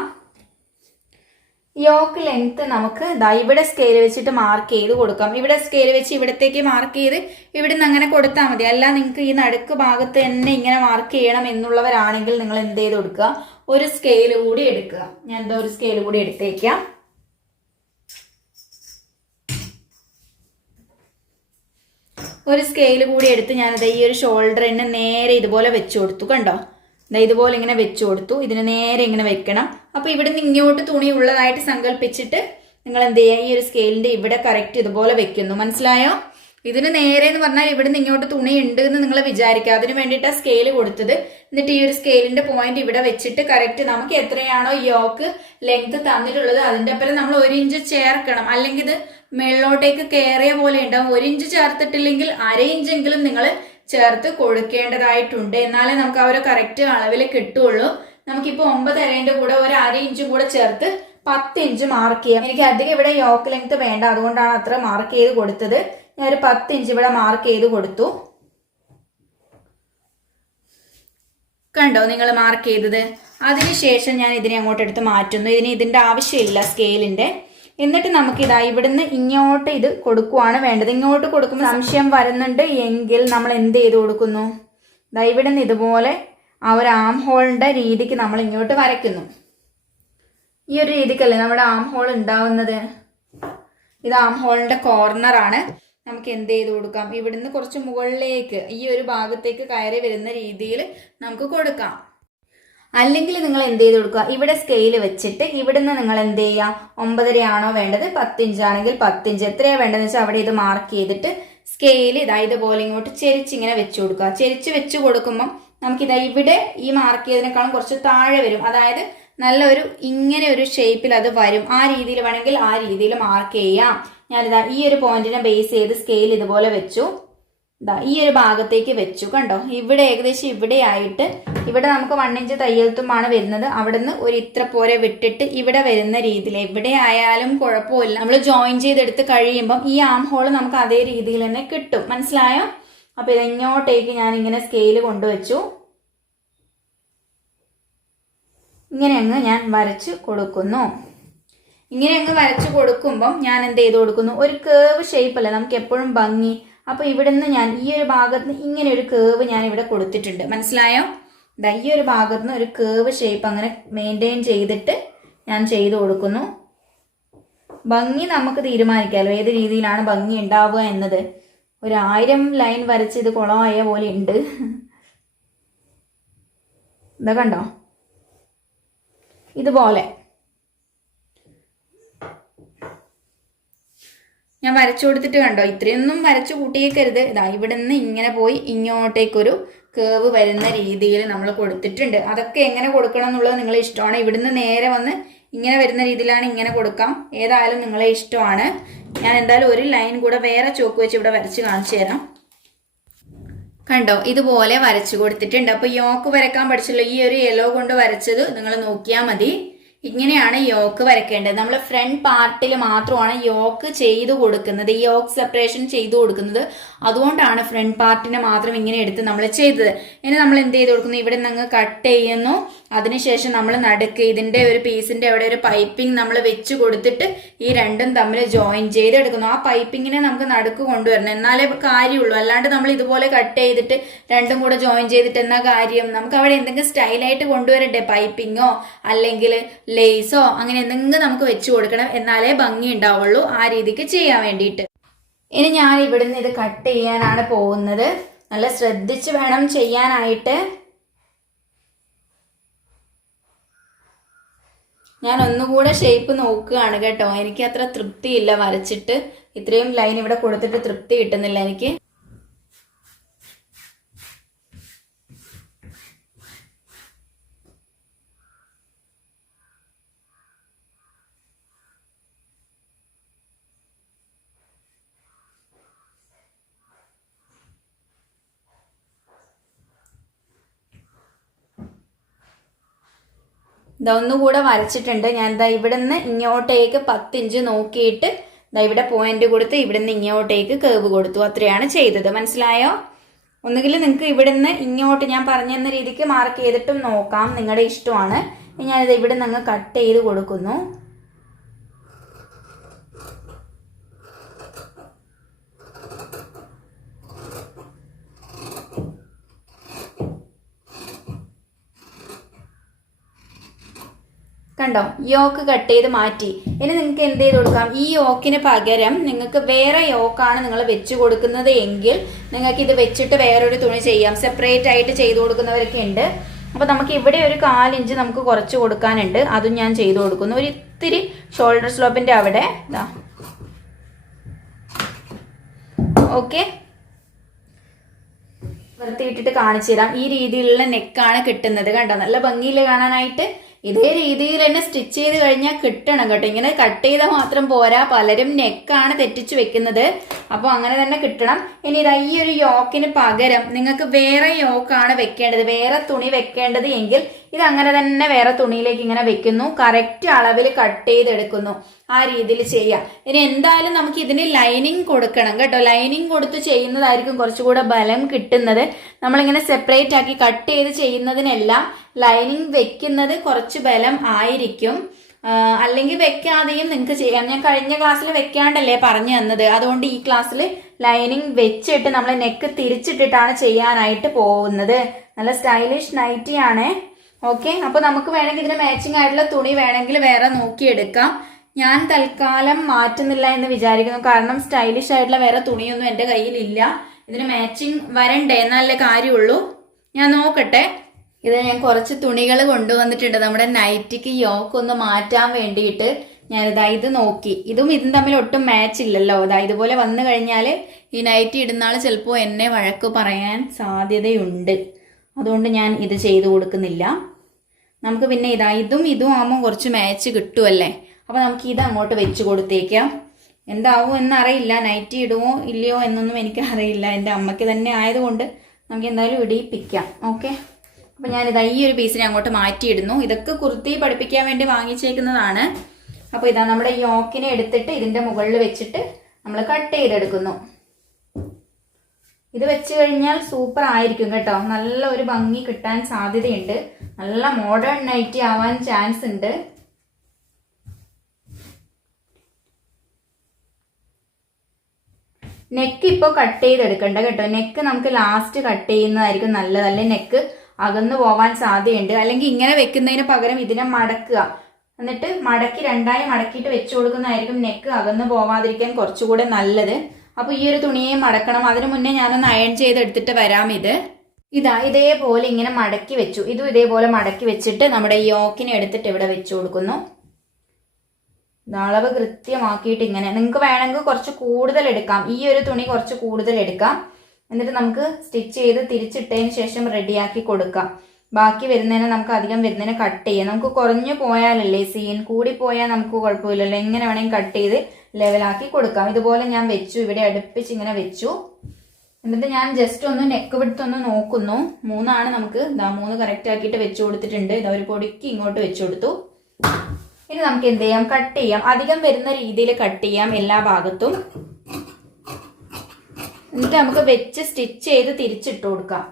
യോക്ക് ലെങ്ത് നമുക്ക് ഇവിടെ സ്കെയിൽ വെച്ചിട്ട് മാർക്ക് ചെയ്ത് കൊടുക്കാം. ഇവിടെ സ്കെയിൽ വെച്ച് ഇവിടത്തേക്ക് മാർക്ക് ചെയ്ത് ഇവിടെ നിന്ന് അങ്ങനെ കൊടുത്താൽ മതി. അല്ല നിങ്ങൾക്ക് ഈ നടുക്ക് ഭാഗത്ത് തന്നെ ഇങ്ങനെ മാർക്ക് ചെയ്യണം എന്നുള്ളവരാണെങ്കിൽ നിങ്ങൾ എന്ത് ചെയ്ത് കൊടുക്കുക, ഒരു സ്കെയിൽ കൂടി എടുക്കുക. ഞാൻ എന്താ ഒരു സ്കെയിൽ കൂടി എടുത്തേക്കാം. ഒരു സ്കെയിൽ കൂടി എടുത്ത് ഞാനത് ഈ ഒരു ഷോൾഡറിന് നേരെ ഇതുപോലെ വെച്ച് കൊടുത്തു. കണ്ടോ, ഇതുപോലെ ഇങ്ങനെ വെച്ചു കൊടുത്തു. ഇതിന് നേരെ ഇങ്ങനെ വെക്കണം. അപ്പൊ ഇവിടെ നിന്ന് ഇങ്ങോട്ട് തുണി ഉള്ളതായിട്ട് സങ്കല്പിച്ചിട്ട് നിങ്ങൾ എന്ത് ചെയ്യുക, ഈ ഒരു സ്കെയിലിന്റെ ഇവിടെ കറക്റ്റ് ഇതുപോലെ വെക്കുന്നു. മനസ്സിലായോ? ഇതിന് നേരെ എന്ന് പറഞ്ഞാൽ ഇവിടെ നിന്ന് ഇങ്ങോട്ട് തുണി ഉണ്ട് എന്ന് നിങ്ങൾ വിചാരിക്കുക. അതിന് വേണ്ടിയിട്ടാണ് സ്കെയിൽ കൊടുത്തത്. എന്നിട്ട് ഈ ഒരു സ്കെയിലിന്റെ പോയിന്റ് ഇവിടെ വെച്ചിട്ട് കറക്റ്റ് നമുക്ക് എത്രയാണോ യോക്ക് ലെങ്ത് തന്നിട്ടുള്ളത് അതിന്റെ ഒപ്പം നമ്മൾ 1 ഇഞ്ച് ചേർക്കണം. അല്ലെങ്കിൽ ഇത് മേളിലോട്ടേക്ക് കയറിയ പോലെ ഉണ്ടാവും. 1 ഇഞ്ച് ചേർത്തിട്ടില്ലെങ്കിൽ 1/2 ഇഞ്ചെങ്കിലും നിങ്ങൾ ചേർത്ത് കൊടുക്കേണ്ടതായിട്ടുണ്ട്. എന്നാലേ നമുക്ക് ആ ഒരു കറക്റ്റ് അളവിൽ കിട്ടുള്ളൂ. നമുക്കിപ്പോൾ 9.5ന്റെ കൂടെ ഒരു 1/2 ഇഞ്ചും കൂടെ ചേർത്ത് 10 ഇഞ്ച് മാർക്ക് ചെയ്യാം. എനിക്ക് അധികം ഇവിടെ യോക്ക് ലെങ്ത് വേണ്ട, അതുകൊണ്ടാണ് അത്ര മാർക്ക് ചെയ്ത് കൊടുത്തത്. ഞാൻ ഒരു 10 ഇഞ്ച് ഇവിടെ മാർക്ക് ചെയ്ത് കൊടുത്തു. കണ്ടോ നിങ്ങൾ മാർക്ക് ചെയ്തത്? അതിനുശേഷം ഞാൻ ഇതിനെ അങ്ങോട്ട് എടുത്ത് മാറ്റുന്നു. ഇതിന്റെ ആവശ്യമില്ല സ്കെയിലിന്റെ. എന്നിട്ട് നമുക്ക് ഇവിടുന്ന് ഇങ്ങോട്ട് ഇത് കൊടുക്കുവാണ് വേണ്ടത്. ഇങ്ങോട്ട് കൊടുക്കുമ്പോൾ സംശയം വരുന്നുണ്ട് എങ്കിൽ നമ്മൾ എന്ത് ചെയ്ത് കൊടുക്കുന്നു, ഇവിടുന്ന് ഇതുപോലെ ആ ഒരു ആം ഹോളിന്റെ രീതിക്ക് നമ്മൾ ഇങ്ങോട്ട് വരയ്ക്കുന്നു. ഈ ഒരു രീതിക്കല്ലേ നമ്മുടെ ആം ഹോൾ ഉണ്ടാവുന്നത്. ഇത് ആം ഹോളിന്റെ കോർണർ ആണ്. നമുക്ക് എന്ത് ചെയ്ത് കൊടുക്കാം, ഇവിടുന്ന് കുറച്ച് മുകളിലേക്ക് ഈ ഒരു ഭാഗത്തേക്ക് കയറി വരുന്ന രീതിയിൽ നമുക്ക് കൊടുക്കാം. അല്ലെങ്കിൽ നിങ്ങൾ എന്ത് ചെയ്ത് കൊടുക്കുക, ഇവിടെ സ്കെയിൽ വെച്ചിട്ട് ഇവിടുന്ന് നിങ്ങൾ എന്ത് ചെയ്യുക, 9.5 ആണോ വേണ്ടത്, 10 ഇഞ്ചാണെങ്കിൽ 10 ഇഞ്ച് എത്രയാണ് വേണ്ടതെന്ന് വെച്ചാൽ അവിടെ ഇത് മാർക്ക് ചെയ്തിട്ട് സ്കെയിൽ ഇതുപോലെ ഇങ്ങോട്ട് ചെരിച്ചിങ്ങനെ വെച്ച് കൊടുക്കുക. ചെരിച്ച് വെച്ച് കൊടുക്കുമ്പം നമുക്കിതാ ഇവിടെ ഈ മാർക്ക് ചെയ്തതിനേക്കാളും കുറച്ച് താഴെ വരും. അതായത് നല്ലൊരു ഇങ്ങനെ ഒരു ഷേപ്പിൽ അത് വരും. ആ രീതിയിൽ വേണമെങ്കിൽ ആ രീതിയിൽ മാർക്ക് ചെയ്യാം. ഞാനിതാ ഈ ഒരു പോയിന്റിനെ ബേസ് ചെയ്ത് സ്കെയിൽ ഇതുപോലെ വെച്ചു. ഈ ഒരു ഭാഗത്തേക്ക് വെച്ചു. കണ്ടോ, ഇവിടെ ഏകദേശം ഇവിടെ ആയിട്ട് ഇവിടെ നമുക്ക് 1 ഇഞ്ച് തയ്യൽത്തുമാണ് വരുന്നത്. അവിടുന്ന് ഒരു ഇത്ര പോലെ വിട്ടിട്ട് ഇവിടെ വരുന്ന രീതിയിൽ എവിടെ ആയാലും കുഴപ്പമില്ല. നമ്മൾ ജോയിൻ ചെയ്തെടുത്ത് കഴിയുമ്പം ഈ ആം ഹോള് നമുക്ക് അതേ രീതിയിൽ തന്നെ കിട്ടും. മനസ്സിലായോ? അപ്പൊ ഇതെങ്ങോട്ടേക്ക് ഞാൻ ഇങ്ങനെ സ്കെയിൽ കൊണ്ടുവച്ചു. ഇങ്ങനെ അങ്ങ് ഞാൻ വരച്ചു കൊടുക്കുന്നു. ഇങ്ങനെ അങ്ങ് വരച്ചു കൊടുക്കുമ്പം ഞാൻ എന്ത് ചെയ്ത് കൊടുക്കുന്നു, ഒരു കേവ് ഷേപ്പ് അല്ലേ നമുക്ക് എപ്പോഴും ഭംഗി. അപ്പൊ ഇവിടുന്ന് ഞാൻ ഈ ഒരു ഭാഗത്ത് ഇങ്ങനെ ഒരു കേവ് ഞാൻ ഇവിടെ കൊടുത്തിട്ടുണ്ട്. മനസ്സിലായോ? ഈ ഒരു ഭാഗത്ത് നിന്ന് ഒരു കേവ് ഷേപ്പ് അങ്ങനെ മെയിൻറ്റെയിൻ ചെയ്തിട്ട് ഞാൻ ചെയ്തു കൊടുക്കുന്നു. ഭംഗി നമുക്ക് തീരുമാനിക്കാമല്ലോ ഏത് രീതിയിലാണ് ഭംഗി ഉണ്ടാവുക എന്നത്. 1000 ലൈൻ വരച്ച് ഇത് കുളമായ പോലെ ഉണ്ട്. ഇതാ കണ്ടോ, ഇതുപോലെ ഞാൻ വരച്ചു കൊടുത്തിട്ട് കണ്ടോ, ഇത്രയൊന്നും വരച്ചു കൂട്ടിയേക്കരുത്. ഇവിടെ നിന്ന് ഇങ്ങനെ പോയി ഇങ്ങോട്ടേക്കൊരു കേവ് വരുന്ന രീതിയിൽ നമ്മൾ കൊടുത്തിട്ടുണ്ട്. അതൊക്കെ എങ്ങനെ കൊടുക്കണം എന്നുള്ളത് നിങ്ങളെ ഇഷ്ടമാണ്. ഇവിടുന്ന് നേരെ വന്ന് ഇങ്ങനെ വരുന്ന രീതിയിലാണ് ഇങ്ങനെ കൊടുക്കാം. ഏതായാലും നിങ്ങളെ ഇഷ്ടമാണ്. ഞാൻ എന്തായാലും ഒരു ലൈൻ കൂടെ വേറെ ചോക്ക് വെച്ച് ഇവിടെ വരച്ച് കാണിച്ചു തരാം. കണ്ടോ, ഇതുപോലെ വരച്ചു കൊടുത്തിട്ടുണ്ട്. അപ്പൊ യോക്ക് വരക്കാൻ പഠിച്ചല്ലോ, ഈ ഒരു യെല്ലോ കൊണ്ട് വരച്ചത് നിങ്ങൾ നോക്കിയാൽ മതി. ഇങ്ങനെയാണ് യോക്ക് വരയ്ക്കേണ്ടത്. നമ്മൾ ഫ്രണ്ട് പാർട്ടിൽ മാത്രമാണ് യോക്ക് ചെയ്തു കൊടുക്കുന്നത്, ഈ യോക്ക് സെപ്പറേഷൻ ചെയ്തു കൊടുക്കുന്നത്. അതുകൊണ്ടാണ് ഫ്രണ്ട് പാർട്ടിനെ മാത്രം ഇങ്ങനെ എടുത്ത് നമ്മൾ ചെയ്തത്. ഇനി നമ്മൾ എന്ത് ചെയ്ത് കൊടുക്കുന്നു, ഇവിടെ നിന്ന് കട്ട് ചെയ്യുന്നു. അതിനുശേഷം നമ്മൾ നടുക്ക് ഇതിന്റെ ഒരു പീസിന്റെ അവിടെ ഒരു പൈപ്പിംഗ് നമ്മൾ വെച്ച് കൊടുത്തിട്ട് ഈ രണ്ടും തമ്മിൽ ജോയിൻ ചെയ്തെടുക്കുന്നു. ആ പൈപ്പിങ്ങിനെ നമുക്ക് നടുക്ക് കൊണ്ടുവരണം, എന്നാലേ കാര്യമുള്ളൂ. അല്ലാണ്ട് നമ്മൾ ഇതുപോലെ കട്ട് ചെയ്തിട്ട് രണ്ടും കൂടെ ജോയിൻ ചെയ്തിട്ട് എന്നാ കാര്യം? നമുക്ക് അവിടെ എന്തെങ്കിലും സ്റ്റൈലായിട്ട് കൊണ്ടുവരണ്ടേ, പൈപ്പിങ്ങോ അല്ലെങ്കിൽ ലേസോ അങ്ങനെ എന്തെങ്കിലും നമുക്ക് വെച്ച് കൊടുക്കണം, എന്നാലേ ഭംഗി ഉണ്ടാവുള്ളൂ. ആ രീതിക്ക് ചെയ്യാൻ വേണ്ടിയിട്ട്. ഇനി ഞാൻ ഇവിടുന്ന് ഇത് കട്ട് ചെയ്യാനാണ് പോകുന്നത്. നല്ല ശ്രദ്ധിച്ച് വേണം ചെയ്യാനായിട്ട്. ഞാൻ ഒന്നുകൂടെ ഷേപ്പ് നോക്കുകയാണ് കേട്ടോ. എനിക്ക് അത്ര തൃപ്തിയില്ല വരച്ചിട്ട്. ഇത്രയും ലൈൻ ഇവിടെ കൊടുത്തിട്ട് തൃപ്തി കിട്ടുന്നില്ല എനിക്ക്. ഇതൊന്നുകൂടെ വരച്ചിട്ടുണ്ട്. ഞാൻ ഇവിടെ നിന്ന് ഇങ്ങോട്ടേക്ക് 10 ഇഞ്ച് നോക്കിയിട്ട് ഇവിടെ പോയിന്റ് കൊടുത്ത് ഇവിടെ നിന്ന് ഇങ്ങോട്ടേക്ക് കേവ് കൊടുത്തു. അത്രയാണ് ചെയ്തത്. മനസ്സിലായോ? ഒന്നുകിൽ നിങ്ങൾക്ക് ഇവിടെ നിന്ന് ഇങ്ങോട്ട് ഞാൻ പറഞ്ഞെന്ന രീതിക്ക് മാർക്ക് ചെയ്തിട്ടും നോക്കാം, നിങ്ങളുടെ ഇഷ്ടമാണ്. ഞാനിത് ഇവിടെ നിന്ന് കട്ട് ചെയ്ത് കൊടുക്കുന്നു. കണ്ടോ, യോക്ക് കട്ട് ചെയ്ത് മാറ്റി. ഇനി നിങ്ങൾക്ക് എന്ത് ചെയ്ത് കൊടുക്കാം, ഈ യോക്കിന് പകരം നിങ്ങൾക്ക് വേറെ യോക്കാണ് നിങ്ങൾ വെച്ച് കൊടുക്കുന്നത് എങ്കിൽ നിങ്ങൾക്ക് ഇത് വെച്ചിട്ട് വേറൊരു തുണി ചെയ്യാം. സെപ്പറേറ്റ് ആയിട്ട് ചെയ്ത് കൊടുക്കുന്നവരൊക്കെ ഉണ്ട്. അപ്പോൾ നമുക്ക് ഇവിടെ ഒരു 1/4 ഇഞ്ച് നമുക്ക് കുറച്ച് കൊടുക്കാനുണ്ട്, അതും ഞാൻ ചെയ്ത് കൊടുക്കുന്നു. ഒരു ഇത്തിരി ഷോൾഡർ സ്ലോപ്പിന്റെ അവിടെ ഇതാ. ഓക്കെ, നിർത്തിയിട്ടിട്ട് കാണിച്ചു തരാം. ഈ രീതിയിലുള്ള നെക്കാണ് കിട്ടുന്നത്. കണ്ടോ, നല്ല ഭംഗിയിൽ കാണാനായിട്ട്. ഇതേ രീതിയിൽ തന്നെ സ്റ്റിച്ച് ചെയ്ത് കഴിഞ്ഞാൽ കിട്ടണം കേട്ടോ. ഇങ്ങനെ കട്ട് ചെയ്താൽ മാത്രം പോരാ, പലരും നെക്കാണ് തെറ്റിച്ച് വെക്കുന്നത്. അപ്പോൾ അങ്ങനെ തന്നെ കിട്ടണം. ഇനി ഇതാ ഈ ഒരു യോക്കിന് പകരം നിങ്ങൾക്ക് വേറെ യോക്കാണ് വെക്കേണ്ടത്, വേറെ തുണി വെക്കേണ്ടത് എങ്കിൽ ഇത് അങ്ങനെ തന്നെ വേറെ തുണിയിലേക്ക് ഇങ്ങനെ വെക്കുന്നു, കറക്റ്റ് അളവിൽ കട്ട് ചെയ്തെടുക്കുന്നു. ആ രീതിയിൽ ചെയ്യാം. ഇനി എന്തായാലും നമുക്ക് ഇതിന് ലൈനിങ് കൊടുക്കണം കേട്ടോ. ലൈനിങ് കൊടുത്ത് ചെയ്യുന്നതായിരിക്കും കുറച്ചുകൂടെ ബലം കിട്ടുന്നത്. നമ്മളിങ്ങനെ സെപ്പറേറ്റ് ആക്കി കട്ട് ചെയ്ത് ചെയ്യുന്നതിനെല്ലാം ലൈനിങ് വെക്കുന്നത് കുറച്ച് ബലം ആയിരിക്കും. അല്ലെങ്കിൽ വെക്കാതെയും നിങ്ങൾക്ക് ചെയ്യാം. ഞാൻ കഴിഞ്ഞ ക്ലാസ്സിൽ വെക്കാണ്ടല്ലേ പറഞ്ഞു തന്നത്. അതുകൊണ്ട് ഈ ക്ലാസ്സിൽ ലൈനിങ് വെച്ചിട്ട് നമ്മൾ നെക്ക് തിരിച്ചിട്ടിട്ടാണ് ചെയ്യാനായിട്ട് പോകുന്നത്. നല്ല സ്റ്റൈലിഷ് നൈറ്റി ആണേ. ഓക്കെ, അപ്പോൾ നമുക്ക് വേണമെങ്കിൽ ഇതിന് മാച്ചിങ് ആയിട്ടുള്ള തുണി വേണമെങ്കിൽ വേറെ നോക്കിയെടുക്കാം. ഞാൻ തൽക്കാലം മാറ്റുന്നില്ല എന്ന് വിചാരിക്കുന്നു. കാരണം സ്റ്റൈലിഷ് ആയിട്ടുള്ള വേറെ തുണിയൊന്നും എൻ്റെ കയ്യിലില്ല. ഇതിന് മാച്ചിങ് വരണ്ടേ എന്നല്ലേ കാര്യമുള്ളൂ. ഞാൻ നോക്കട്ടെ. ഇത് ഞാൻ കുറച്ച് തുണികൾ കൊണ്ടുവന്നിട്ടുണ്ട് നമ്മുടെ നൈറ്റിക്ക് യോക്ക് ഒന്ന് മാറ്റാൻ വേണ്ടിയിട്ട്. ഞാനിതാ ഇത് നോക്കി, ഇതും തമ്മിൽ ഒട്ടും മാച്ച് ഇല്ലല്ലോ. ഇതാ ഇതുപോലെ വന്നു കഴിഞ്ഞാൽ ഈ നൈറ്റി ഇടുന്ന ആൾ ചിലപ്പോൾ എന്നെ വഴക്ക് പറയാൻ സാധ്യതയുണ്ട്. അതുകൊണ്ട് ഞാൻ ഇത് ചെയ്തു കൊടുക്കുന്നില്ല. നമുക്ക് പിന്നെ ഇതും ആകുമ്പോൾ കുറച്ച് മാച്ച് കിട്ടുമല്ലേ. അപ്പോൾ നമുക്ക് ഇത് അങ്ങോട്ട് വെച്ച് കൊടുത്തേക്കാം. എന്താവും എന്നറിയില്ല, നൈറ്റി ഇടുമോ ഇല്ലയോ എന്നൊന്നും എനിക്ക് അറിയില്ല. എൻ്റെ അമ്മയ്ക്ക് തന്നെ ആയതുകൊണ്ട് നമുക്ക് എന്തായാലും ഇടിയിപ്പിക്കാം. ഓക്കെ, അപ്പോൾ ഞാനിതാ ഈ ഒരു പീസിനെ അങ്ങോട്ട് മാറ്റിയിടുന്നു. ഇതൊക്കെ കുർത്തി പഠിപ്പിക്കാൻ വേണ്ടി വാങ്ങിച്ചേക്കുന്നതാണ്. അപ്പോൾ ഇതാ നമ്മുടെ യോക്കിനെ എടുത്തിട്ട് ഇതിൻ്റെ മുകളിൽ വെച്ചിട്ട് നമ്മൾ കട്ട് ചെയ്തെടുക്കുന്നു. ഇത് വെച്ച് കഴിഞ്ഞാൽ സൂപ്പർ ആയിരിക്കും കേട്ടോ. നല്ല ഒരു ഭംഗി കിട്ടാൻ സാധ്യതയുണ്ട്. നല്ല മോഡേൺ നൈറ്റി ആവാൻ ചാൻസ് ഉണ്ട്. നെക്ക് ഇപ്പോൾ കട്ട് ചെയ്തെടുക്കണ്ട കേട്ടോ. നെക്ക് നമുക്ക് ലാസ്റ്റ് കട്ട് ചെയ്യുന്നതായിരിക്കും നല്ലത്. അല്ലെങ്കിൽ നെക്ക് അകന്നു പോവാൻ സാധ്യതയുണ്ട്. അല്ലെങ്കിൽ ഇങ്ങനെ വെക്കുന്നതിന് പകരം ഇതിനെ മടക്കുക, എന്നിട്ട് മടക്കി രണ്ടായി മടക്കിയിട്ട് വെച്ചു കൊടുക്കുന്നതായിരിക്കും നെക്ക് അകന്നു പോവാതിരിക്കാൻ കുറച്ചുകൂടെ നല്ലത്. അപ്പോൾ ഈ ഒരു തുണിയെ മടക്കണം. അതിനു മുന്നേ ഞാനൊന്ന് അയൺ ചെയ്തെടുത്തിട്ട് വരാം. ഇതേപോലെ ഇങ്ങനെ മടക്കി വെച്ചു. ഇതും ഇതേപോലെ മടക്കി വെച്ചിട്ട് നമ്മുടെ യോക്കിനെ എടുത്തിട്ട് ഇവിടെ വെച്ചു കൊടുക്കുന്നു. അളവ് കൃത്യമാക്കിയിട്ട് ഇങ്ങനെ. നിങ്ങൾക്ക് വേണമെങ്കിൽ കുറച്ച് കൂടുതൽ എടുക്കാം. ഈ ഒരു തുണി കുറച്ച് കൂടുതൽ എടുക്കാം. എന്നിട്ട് നമുക്ക് സ്റ്റിച്ച് ചെയ്ത് തിരിച്ചിട്ടതിന് ശേഷം റെഡിയാക്കി കൊടുക്കാം. ബാക്കി വരുന്നതിനെ നമുക്ക് അധികം വരുന്നതിനെ കട്ട് ചെയ്യാം. നമുക്ക് കുറഞ്ഞു പോയാലല്ലേ സീൻ, കൂടി പോയാൽ നമുക്ക് കുഴപ്പമില്ലല്ലോ. എങ്ങനെ വേണമെങ്കിൽ കട്ട് ചെയ്ത് ലെവലാക്കി കൊടുക്കാം. ഇതുപോലെ ഞാൻ വെച്ചു, ഇവിടെ അടുപ്പിച്ച് ഇങ്ങനെ വെച്ചു. എന്നിട്ട് ഞാൻ ജസ്റ്റ് ഒന്ന് നെക്ക് വിഡ്ത്ത് ഒന്ന് നോക്കുന്നു. 3 നമുക്ക് 3 കറക്റ്റ് ആക്കിയിട്ട് വെച്ചു കൊടുത്തിട്ടുണ്ട്. ഒരു പൊടിക്ക് ഇങ്ങോട്ട് വെച്ചു കൊടുത്തു. ഇനി നമുക്ക് എന്ത് ചെയ്യാം, കട്ട് ചെയ്യാം. അധികം വരുന്ന രീതിയിൽ കട്ട് ചെയ്യാം എല്ലാ ഭാഗത്തും. എന്നിട്ട് നമുക്ക് വെച്ച് സ്റ്റിച്ച് ചെയ്ത് തിരിച്ചിട്ട് കൊടുക്കാം.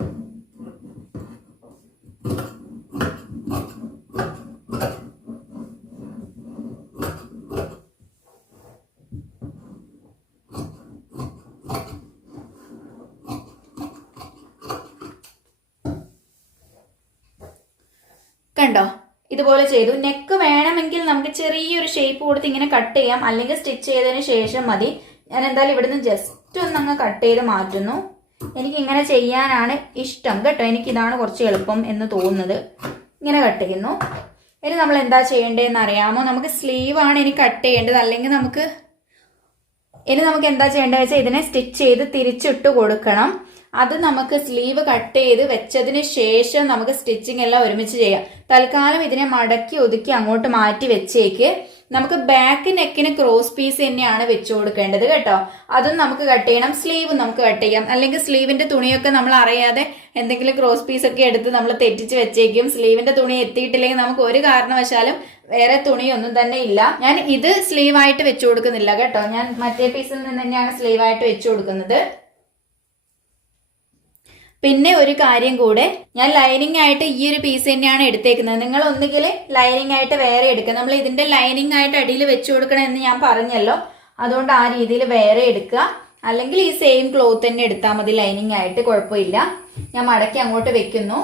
കണ്ടോ, ഇതുപോലെ ചെയ്തു. നെക്ക് വേണമെങ്കിൽ നമുക്ക് ചെറിയൊരു ഷേപ്പ് കൊടുത്ത് ഇങ്ങനെ കട്ട് ചെയ്യാം. അല്ലെങ്കിൽ സ്റ്റിച്ച് ചെയ്തതിന് ശേഷം മതി. ഞാൻ എന്തായാലും ഇവിടുന്ന് ജസ്റ്റ് ഒന്ന് അങ്ങ് കട്ട് ചെയ്ത് മാറ്റുന്നു. എനിക്ക് ഇങ്ങനെ ചെയ്യാനാണ് ഇഷ്ടം കേട്ടോ. എനിക്കിതാണ് കുറച്ച് എളുപ്പം എന്ന് തോന്നുന്നത്. ഇങ്ങനെ കട്ട് ചെയ്യുന്നു. ഇനി നമ്മൾ എന്താ ചെയ്യേണ്ടതെന്ന് അറിയാമോ? നമുക്ക് സ്ലീവാണ് ഇനി കട്ട് ചെയ്യേണ്ടത്. അല്ലെങ്കിൽ നമുക്ക് എന്താ ചെയ്യേണ്ടത് വെച്ചാൽ ഇതിനെ സ്റ്റിച്ച് ചെയ്ത് തിരിച്ചിട്ട് കൊടുക്കണം. അത് നമുക്ക് സ്ലീവ് കട്ട് ചെയ്ത് വെച്ചതിന് ശേഷം നമുക്ക് സ്റ്റിച്ചിങ് എല്ലാം ഒരുമിച്ച് ചെയ്യാം. തൽക്കാലം ഇതിനെ മടക്കി ഒതുക്കി അങ്ങോട്ട് മാറ്റി വെച്ചേക്ക്. നമുക്ക് ബാക്ക് നെക്കിന് ക്രോസ് പീസ് തന്നെയാണ് വെച്ചു കൊടുക്കേണ്ടത് കേട്ടോ. അതും നമുക്ക് കട്ട് ചെയ്യണം. സ്ലീവും നമുക്ക് കട്ട് ചെയ്യാം. അല്ലെങ്കിൽ സ്ലീവിന്റെ തുണിയൊക്കെ നമ്മൾ അറിയാതെ എന്തെങ്കിലും ക്രോസ് പീസ് ഒക്കെ എടുത്ത് നമ്മൾ തെറ്റിച്ച് വെച്ചേക്കും. സ്ലീവിന്റെ തുണി എത്തിയിട്ടില്ലെങ്കിൽ നമുക്ക് ഒരു കാരണവശാലും വേറെ തുണിയൊന്നും തന്നെ ഇല്ല. ഞാൻ ഇത് സ്ലീവായിട്ട് വെച്ചു കൊടുക്കുന്നില്ല കേട്ടോ. ഞാൻ മറ്റേ പീസിൽ നിന്ന് തന്നെയാണ് സ്ലീവായിട്ട് വെച്ചു കൊടുക്കുന്നത്. പിന്നെ ഒരു കാര്യം കൂടെ, ഞാൻ ലൈനിങ് ആയിട്ട് ഈ ഒരു പീസ് തന്നെയാണ് എടുത്തേക്കുന്നത്. നിങ്ങൾ ഒന്നുകിൽ ലൈനിങ് ആയിട്ട് വേറെ എടുക്കുക. നമ്മൾ ഇതിന്റെ ലൈനിങ് ആയിട്ട് അടിയിൽ വെച്ചു കൊടുക്കണം എന്ന് ഞാൻ പറഞ്ഞല്ലോ. അതുകൊണ്ട് ആ രീതിയിൽ വേറെ എടുക്കുക. അല്ലെങ്കിൽ ഈ സെയിം ക്ലോത്ത് തന്നെ എടുത്താൽ മതി ലൈനിങ് ആയിട്ട്, കുഴപ്പമില്ല. ഞാൻ മടക്കി അങ്ങോട്ട് വെക്കുന്നു.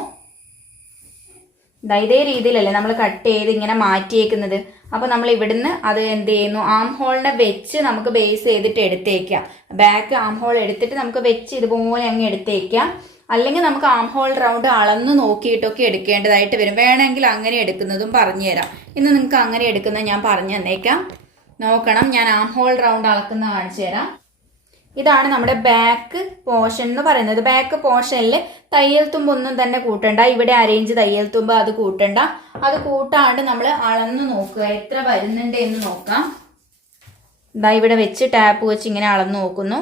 ഇതേ രീതിയിലല്ലേ നമ്മൾ കട്ട് ചെയ്ത് ഇങ്ങനെ മാറ്റിയേക്കുന്നത്. അപ്പോൾ നമ്മൾ ഇവിടുന്ന് അത് എന്ത് ചെയ്യുന്നു, ആം ഹോളിനെ വെച്ച് നമുക്ക് ബേസ് ചെയ്തിട്ട് എടുത്തേക്കാം. ബാക്ക് ആം ഹോൾ എടുത്തിട്ട് നമുക്ക് വെച്ച് ഇതുപോലെ അങ്ങ് എടുത്തേക്കാം. അല്ലെങ്കിൽ നമുക്ക് ആം ഹോൾ റൗണ്ട് അളന്ന് നോക്കിയിട്ടൊക്കെ എടുക്കേണ്ടതായിട്ട് വരും. വേണമെങ്കിൽ അങ്ങനെ എടുക്കുന്നതും പറഞ്ഞു തരാം. ഇന്ന് നിങ്ങൾക്ക് അങ്ങനെ എടുക്കുന്നത് ഞാൻ പറഞ്ഞു തന്നേക്കാം. നോക്കണം, ഞാൻ ആം ഹോൾ റൗണ്ട് അളക്കുന്ന കാണിച്ചു തരാം. ഇതാണ് നമ്മുടെ ബാക്ക് പോർഷൻ എന്ന് പറയുന്നത്. ബാക്ക് പോർഷനിൽ തയ്യൽ തുമ്പ് ഒന്നും തന്നെ കൂട്ടണ്ട. ഇവിടെ അരയിഞ്ച് തയ്യൽ തുമ്പ് അത് കൂട്ടണ്ട. അത് കൂട്ടാണ്ട് നമ്മൾ അളന്ന് നോക്കുക, എത്ര വരുന്നുണ്ട് എന്ന് നോക്കാം. ഇതാ ഇവിടെ വെച്ച് ടാപ്പ് വെച്ച് ഇങ്ങനെ അളന്ന് നോക്കുന്നു.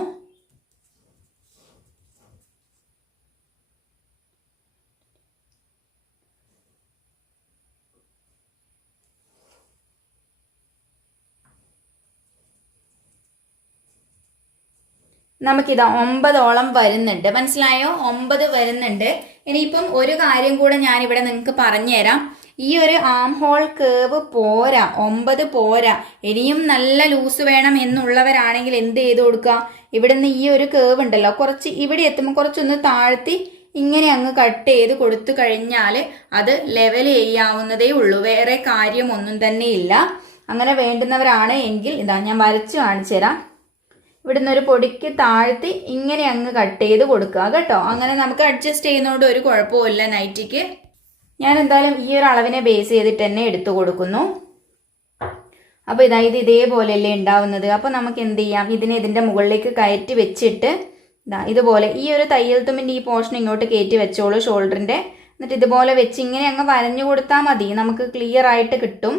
നമുക്കിതാ 9ഓളം വരുന്നുണ്ട്. മനസ്സിലായോ? 9 വരുന്നുണ്ട്. ഇനിയിപ്പം ഒരു കാര്യം കൂടെ ഞാനിവിടെ നിങ്ങൾക്ക് പറഞ്ഞു തരാം. ഈ ഒരു ആം ഹോൾ കേവ് പോരാ, 9 പോരാ. ഇനിയും നല്ല ലൂസ് വേണം എന്നുള്ളവരാണെങ്കിൽ എന്ത് ചെയ്ത് കൊടുക്കുക, ഇവിടുന്ന് ഈ ഒരു കേവ് ഉണ്ടല്ലോ, കുറച്ച് ഇവിടെ എത്തുമ്പോൾ കുറച്ചൊന്ന് താഴ്ത്തി ഇങ്ങനെ അങ്ങ് കട്ട് ചെയ്ത് കൊടുത്തു കഴിഞ്ഞാൽ അത് ലെവൽ ചെയ്യാവുന്നതേ ഉള്ളൂ. വേറെ കാര്യമൊന്നും തന്നെ ഇല്ല. അങ്ങനെ വേണ്ടുന്നവരാണ് എങ്കിൽ ഇതാ ഞാൻ വരച്ചു കാണിച്ചു തരാം. ഇവിടുന്ന് ഒരു പൊടിക്ക് താഴ്ത്തി ഇങ്ങനെ അങ്ങ് കട്ട് ചെയ്ത് കൊടുക്കുക കേട്ടോ. അങ്ങനെ നമുക്ക് അഡ്ജസ്റ്റ് ചെയ്യുന്നതുകൊണ്ട് ഒരു കുഴപ്പമില്ല നൈറ്റിക്ക്. ഞാൻ എന്തായാലും ഈ ഒരു അളവിനെ ബേസ് ചെയ്തിട്ട് തന്നെ എടുത്തു കൊടുക്കുന്നു. അപ്പോൾ ഇത് ഇതേപോലെയല്ലേ ഉണ്ടാവുന്നത്. അപ്പോൾ നമുക്ക് എന്ത് ചെയ്യാം, ഇതിന്റെ മുകളിലേക്ക് കയറ്റി വെച്ചിട്ട് ഇതുപോലെ ഈ ഒരു തയ്യൽ തുമ്പിൻ്റെ ഈ പോർഷൻ ഇങ്ങോട്ട് കയറ്റി വെച്ചോളൂ ഷോൾഡറിൻ്റെ. എന്നിട്ട് ഇതുപോലെ വെച്ച് ഇങ്ങനെ അങ്ങ് വരഞ്ഞു കൊടുത്താൽ മതി, നമുക്ക് ക്ലിയർ ആയിട്ട് കിട്ടും.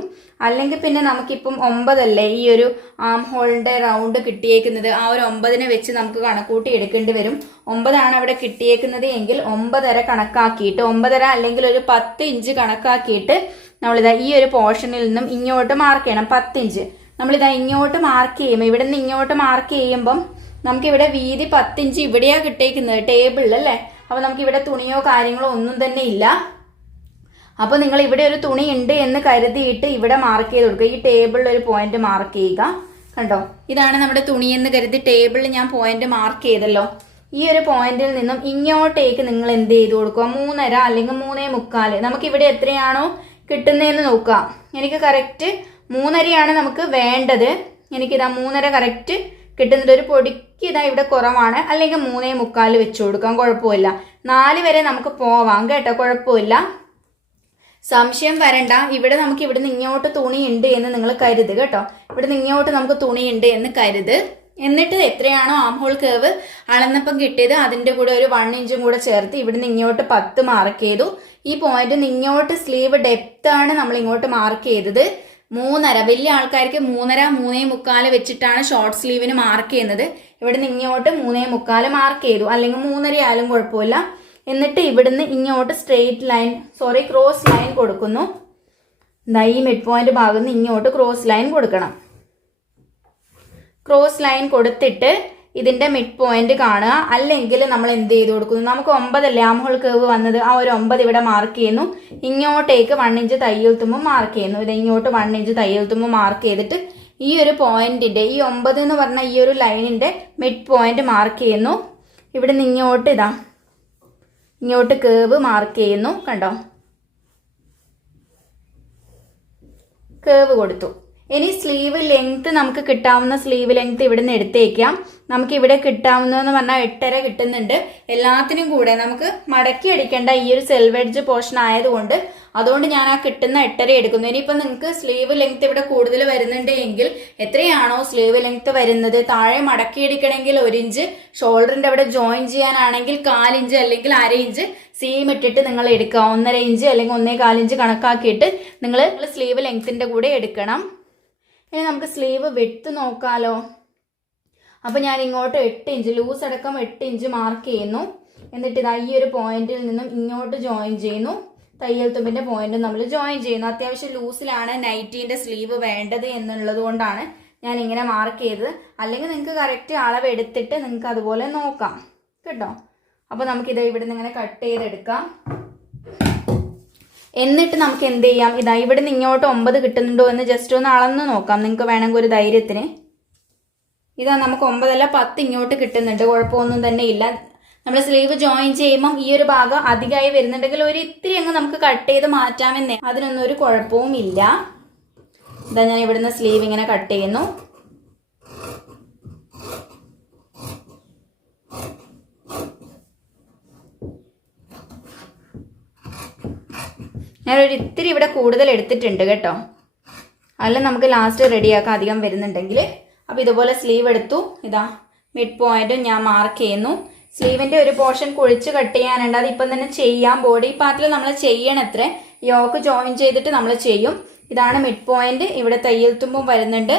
അല്ലെങ്കിൽ പിന്നെ നമുക്കിപ്പം 9 ഈ ഒരു ആം ഹോളിൻ്റെ റൗണ്ട് കിട്ടിയേക്കുന്നത്. ആ ഒരു 9നെ വെച്ച് നമുക്ക് കണക്കൂട്ടി എടുക്കേണ്ടി വരും. 9 അവിടെ കിട്ടിയേക്കുന്നത് എങ്കിൽ 9.5 കണക്കാക്കിയിട്ട് 9.5 അല്ലെങ്കിൽ ഒരു 10 ഇഞ്ച് കണക്കാക്കിയിട്ട് നമ്മളിതാ ഈ ഒരു പോർഷനിൽ നിന്നും ഇങ്ങോട്ട് മാർക്ക് ചെയ്യണം. 10 ഇഞ്ച് നമ്മളിതാ ഇങ്ങോട്ട് മാർക്ക് ചെയ്യുമ്പോൾ, ഇവിടെ നിന്ന് ഇങ്ങോട്ട് മാർക്ക് ചെയ്യുമ്പം നമുക്കിവിടെ വീതി 10 ഇഞ്ച് ഇവിടെയാണ് കിട്ടിയേക്കുന്നത് ടേബിളിൽ അല്ലേ. അപ്പോൾ നമുക്കിവിടെ തുണിയോ കാര്യങ്ങളോ ഒന്നും തന്നെ ഇല്ല. അപ്പോൾ നിങ്ങൾ ഇവിടെ ഒരു തുണി ഉണ്ട് എന്ന് കരുതിയിട്ട് ഇവിടെ മാർക്ക് ചെയ്ത് കൊടുക്കുക. ഈ ടേബിളിൽ ഒരു പോയിന്റ് മാർക്ക് ചെയ്യുക. കണ്ടോ, ഇതാണ് നമ്മുടെ തുണി എന്ന് കരുതി ടേബിളിൽ ഞാൻ പോയിന്റ് മാർക്ക് ചെയ്തല്ലോ. ഈ ഒരു പോയിന്റിൽ നിന്നും ഇങ്ങോട്ടേക്ക് നിങ്ങൾ എന്ത് ചെയ്ത് കൊടുക്കുക, 3.5 അല്ലെങ്കിൽ 3.25. നമുക്കിവിടെ എത്രയാണോ കിട്ടുന്നതെന്ന് നോക്കുക. എനിക്ക് കറക്റ്റ് 3.5 നമുക്ക് വേണ്ടത്. എനിക്കിതാ 3.5 കറക്റ്റ് കിട്ടുന്നത്. ഒരു പൊടിക്ക് ഇതാ ഇവിടെ കുറവാണ്, അല്ലെങ്കിൽ 3.25 വെച്ച് കൊടുക്കാം, കുഴപ്പമില്ല. 4 വരെ നമുക്ക് പോവാം കേട്ടോ, കുഴപ്പമില്ല. സംശയം വരണ്ട. ഇവിടെ നമുക്ക് ഇവിടുന്ന് ഇങ്ങോട്ട് തുണി ഉണ്ട് എന്ന് നിങ്ങൾ കരുത് കേട്ടോ. ഇവിടുന്ന് ഇങ്ങോട്ട് നമുക്ക് തുണി ഉണ്ട് എന്ന് കരുത്. എന്നിട്ട് എത്രയാണോ ആം ഹോൾ കേവ് അളന്നപ്പം കിട്ടിയത് അതിൻ്റെ കൂടെ ഒരു 1 ഇഞ്ചും കൂടെ ചേർത്ത് ഇവിടുന്ന് ഇങ്ങോട്ട് 10 മാർക്ക് ചെയ്തു. ഈ പോയിന്റ് ഇങ്ങോട്ട് സ്ലീവ് ഡെപ്ത് ആണ് നമ്മൾ ഇങ്ങോട്ട് മാർക്ക് ചെയ്തത്. 3.5 വലിയ ആൾക്കാർക്ക് 3.5 3.25 വെച്ചിട്ടാണ് ഷോർട്ട് സ്ലീവിന് മാർക്ക് ചെയ്യുന്നത്. ഇവിടുന്ന് ഇങ്ങോട്ട് 3.25 മാർക്ക് ചെയ്തു, അല്ലെങ്കിൽ 3.5 ആയാലും കുഴപ്പമില്ല. എന്നിട്ട് ഇവിടുന്ന് ഇങ്ങോട്ട് ക്രോസ് ലൈൻ കൊടുക്കുന്നു. ഈ മിഡ് പോയിന്റ് ഭാഗത്ത് നിന്ന് ഇങ്ങോട്ട് ക്രോസ് ലൈൻ കൊടുക്കണം. ക്രോസ് ലൈൻ കൊടുത്തിട്ട് ഇതിന്റെ മിഡ് പോയിന്റ് കാണുക. അല്ലെങ്കിൽ നമ്മൾ എന്ത് ചെയ്ത് കൊടുക്കുന്നു, നമുക്ക് 9 ആം ഹോൾ കേവ് വന്നത്, ആ ഒരു 9 ഇവിടെ മാർക്ക് ചെയ്യുന്നു. ഇങ്ങോട്ടേക്ക് 1 ഇഞ്ച് തയ്യൽ തുമ്പും മാർക്ക് ചെയ്യുന്നു. ഇത് ഇങ്ങോട്ട് 1 ഇഞ്ച് തയ്യൽ തുമ്പും മാർക്ക് ചെയ്തിട്ട് ഈ ഒരു പോയിന്റിന്റെ, ഈ 9 എന്ന് പറഞ്ഞ ഈ ഒരു ലൈനിന്റെ മിഡ് പോയിന്റ് മാർക്ക് ചെയ്യുന്നു. ഇവിടെ നിന്ന് ഇങ്ങോട്ട് കേവ് മാർക്ക് ചെയ്യുന്നു. കണ്ടോ, കേവ് കൊടുത്തു. ഇനി സ്ലീവ് ലെങ്ത് നമുക്ക് കിട്ടാവുന്ന സ്ലീവ് ലെങ്ത് ഇവിടെ നിന്ന് എടുത്തേക്കാം. നമുക്ക് ഇവിടെ കിട്ടാവുന്നതെന്ന് പറഞ്ഞാൽ 8.5 കിട്ടുന്നുണ്ട്. എല്ലാത്തിനും കൂടെ നമുക്ക് മടക്കി അടിക്കേണ്ട ഈ ഒരു സെൽവെഡ്ജ് പോർഷൻ ആയതുകൊണ്ട് അതുകൊണ്ട് ഞാൻ ആ കിട്ടുന്ന 8.5 എടുക്കുന്നു. ഇനിയിപ്പോൾ നിങ്ങൾക്ക് സ്ലീവ് ലെങ്ത് ഇവിടെ കൂടുതൽ വരുന്നുണ്ട് എങ്കിൽ എത്രയാണോ സ്ലീവ് ലെങ്ത് വരുന്നത്, താഴെ മടക്കി അടിക്കണമെങ്കിൽ 1 ഇഞ്ച്, ഷോൾഡറിന്റെ അവിടെ ജോയിൻ ചെയ്യാനാണെങ്കിൽ 1/4 ഇഞ്ച് അല്ലെങ്കിൽ 1/2 ഇഞ്ച് സീം ഇട്ടിട്ട് നിങ്ങൾ എടുക്കുക. 1.5 ഇഞ്ച് അല്ലെങ്കിൽ 1.25 ഇഞ്ച് കണക്കാക്കിയിട്ട് നിങ്ങൾ സ്ലീവ് ലെങ്ത്തിന്റെ കൂടെ എടുക്കണം. ഇനി നമുക്ക് സ്ലീവ് വിഡ്ത്ത് നോക്കാലോ. അപ്പോൾ ഞാൻ ഇങ്ങോട്ട് 8 ഇഞ്ച് ലൂസ് അടക്കം 8 ഇഞ്ച് മാർക്ക് ചെയ്യുന്നു. എന്നിട്ട് ഇതാ ഈ ഒരു പോയിന്റിൽ നിന്നും ഇങ്ങോട്ട് ജോയിൻ ചെയ്യുന്നു. തയ്യൽ തുമ്പിന്റെ പോയിന്റ് നമ്മൾ ജോയിൻ ചെയ്യുന്നു. അത്യാവശ്യം ലൂസിലാണ് നൈറ്റീൻ്റെ സ്ലീവ് വേണ്ടത് എന്നുള്ളത് കൊണ്ടാണ് ഞാൻ ഇങ്ങനെ മാർക്ക് ചെയ്തത്. അല്ലെങ്കിൽ നിങ്ങൾക്ക് കറക്റ്റ് അളവ് എടുത്തിട്ട് നിങ്ങൾക്ക് അതുപോലെ നോക്കാം കേട്ടോ. അപ്പോൾ നമുക്കിത് ഇവിടെ നിന്ന് ഇങ്ങനെ കട്ട് ചെയ്തെടുക്കാം. എന്നിട്ട് നമുക്ക് എന്ത് ചെയ്യാം, ഇതാ ഇവിടെ നിന്ന് ഇങ്ങോട്ട് 9 കിട്ടുന്നുണ്ടോ എന്ന് ജസ്റ്റ് ഒന്ന് അളന്ന് നോക്കാം. നിങ്ങൾക്ക് വേണമെങ്കിൽ ഒരു ധൈര്യത്തിന്. ഇതാ നമുക്ക് 9 അല്ല 10 ഇങ്ങോട്ട് കിട്ടുന്നുണ്ട്, കുഴപ്പമൊന്നും തന്നെ ഇല്ല. നമ്മൾ സ്ലീവ് ജോയിൻ ചെയ്യുമ്പം ഈ ഒരു ഭാഗം അധികമായി വരുന്നുണ്ടെങ്കിൽ ഒരു ഇത്തിരി അങ്ങ് നമുക്ക് കട്ട് ചെയ്ത് മാറ്റാമെന്നേ, അതിനൊന്നും ഒരു കുഴപ്പവും ഇല്ല. ഇതാ ഞാൻ ഇവിടുന്ന് സ്ലീവ് ഇങ്ങനെ കട്ട് ചെയ്യുന്നു. ഞാനൊരു ഇത്തിരി ഇവിടെ കൂടുതൽ എടുത്തിട്ടുണ്ട് കേട്ടോ, അല്ല നമുക്ക് ലാസ്റ്റ് റെഡിയാക്കാം അധികം വരുന്നുണ്ടെങ്കിൽ. അപ്പോൾ ഇതുപോലെ സ്ലീവ് എടുത്തു. ഇതാ മിഡ് പോയിന്റും ഞാൻ മാർക്ക് ചെയ്യുന്നു. സ്ലീവിൻ്റെ ഒരു പോർഷൻ കുഴിച്ച് കട്ട് ചെയ്യാനുണ്ട്, അത് ഇപ്പം തന്നെ ചെയ്യാം. ബോഡി പാർട്ടിൽ നമ്മൾ ചെയ്യണത്രേ, യോക്ക് ജോയിൻ ചെയ്തിട്ട് നമ്മൾ ചെയ്യും. ഇതാണ് മിഡ് പോയിന്റ്, ഇവിടെ തയ്യൽ തുമ്പും വരുന്നുണ്ട്.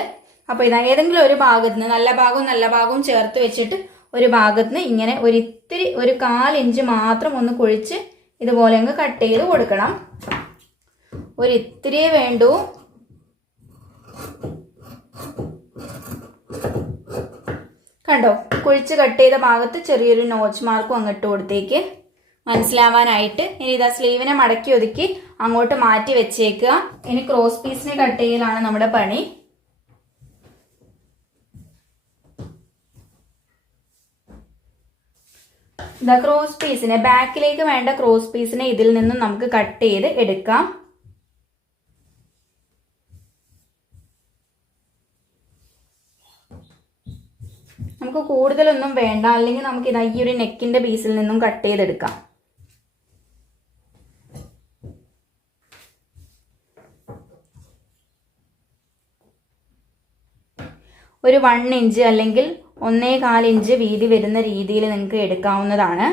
അപ്പോൾ ഇതാ ഏതെങ്കിലും ഒരു ഭാഗത്ത് നിന്ന് നല്ല ഭാഗവും ചേർത്ത് വെച്ചിട്ട് ഒരു ഭാഗത്ത് നിന്ന് ഇങ്ങനെ ഒരിത്തിരി ഒരു 1/4 ഇഞ്ച് മാത്രം ഒന്ന് കുഴിച്ച് ഇതുപോലെ അങ്ങ് കട്ട് ചെയ്ത് കൊടുക്കണം. ഒരിത്തിരിയേ വേണ്ടൂ. കണ്ടോ, കുഴിച്ച് കട്ട് ചെയ്ത ഭാഗത്ത് ചെറിയൊരു നോച്ച് മാർക്കും അങ്ങോട്ട് കൊടുത്തേക്ക് മനസ്സിലാവാനായിട്ട്. ഇനി ഇതാ സ്ലീവിനെ മടക്കി ഒതുക്കി അങ്ങോട്ട് മാറ്റി വെച്ചേക്കുക. ഇനി ക്രോസ് പീസിനെ കട്ട് ചെയ്യലാണ് നമ്മുടെ പണി. ഇതാ ക്രോസ് പീസിനെ, ബാക്കിലേക്ക് വേണ്ട ക്രോസ് പീസിനെ ഇതിൽ നിന്നും നമുക്ക് കട്ട് ചെയ്ത് എടുക്കാം. നമുക്ക് കൂടുതലൊന്നും വേണ്ട, അല്ലെങ്കിൽ നമുക്ക് ഇതാ ഈ ഒരു നെക്കിന്റെ പീസിൽ നിന്നും കട്ട് ചെയ്തെടുക്കാം. ഒരു 1 ഇഞ്ച് അല്ലെങ്കിൽ 1.25 ഇഞ്ച് വീതി വരുന്ന രീതിയിൽ നിങ്ങൾക്ക് എടുക്കാവുന്നതാണ്.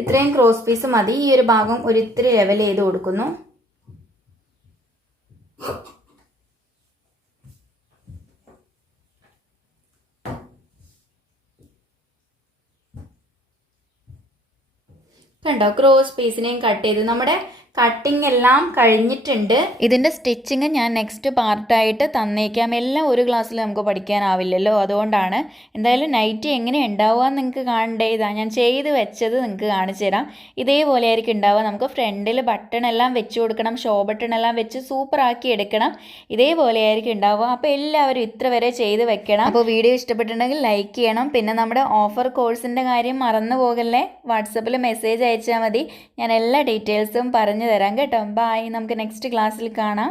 ഇത്രയും ക്രോസ് പീസ് മതി. ഈ ഒരു ഭാഗം ഒരിത്തിരി ലെവൽ ചെയ്ത് കൊടുക്കുന്നു. കണ്ടോ, ക്രോസ് പീസിനെയും കട്ട് ചെയ്ത് നമ്മുടെ കട്ടിങ് എല്ലാം കഴിഞ്ഞിട്ടുണ്ട്. ഇതിൻ്റെ സ്റ്റിച്ചിങ് ഞാൻ നെക്സ്റ്റ് പാർട്ടായിട്ട് തന്നേക്കാം. എല്ലാം ഒരു ക്ലാസ്സിൽ നമുക്ക് പഠിക്കാനാവില്ലല്ലോ, അതുകൊണ്ടാണ്. എന്തായാലും നൈറ്റി എങ്ങനെ ഉണ്ടാവുക നിങ്ങൾക്ക് കാണണ്ടേ. ഇതാ ഞാൻ ചെയ്ത് വെച്ചത് നിങ്ങൾക്ക് കാണിച്ചു തരാം. ഇതേപോലെ ആയിരിക്കും ഉണ്ടാവുക. നമുക്ക് ഫ്രണ്ടിൽ ബട്ടൺ എല്ലാം വെച്ച് കൊടുക്കണം, ഷോ ബട്ടൺ എല്ലാം വെച്ച് സൂപ്പർ ആക്കി എടുക്കണം. ഇതേപോലെ ആയിരിക്കും ഉണ്ടാവുക. അപ്പോൾ എല്ലാവരും ഇത്ര വരെ ചെയ്ത് വെക്കണം. അപ്പോൾ വീഡിയോ ഇഷ്ടപ്പെട്ടിട്ടുണ്ടെങ്കിൽ ലൈക്ക് ചെയ്യണം. പിന്നെ നമ്മുടെ ഓഫർ കോഴ്സിൻ്റെ കാര്യം മറന്നു പോകല്ലേ. വാട്സപ്പിൽ മെസ്സേജ് അയച്ചാൽ മതി, ഞാൻ എല്ലാ ഡീറ്റെയിൽസും പറഞ്ഞു തരാം കേട്ടോ. ബൈ, നമുക്ക് നെക്സ്റ്റ് ക്ലാസ്സിൽ കാണാം.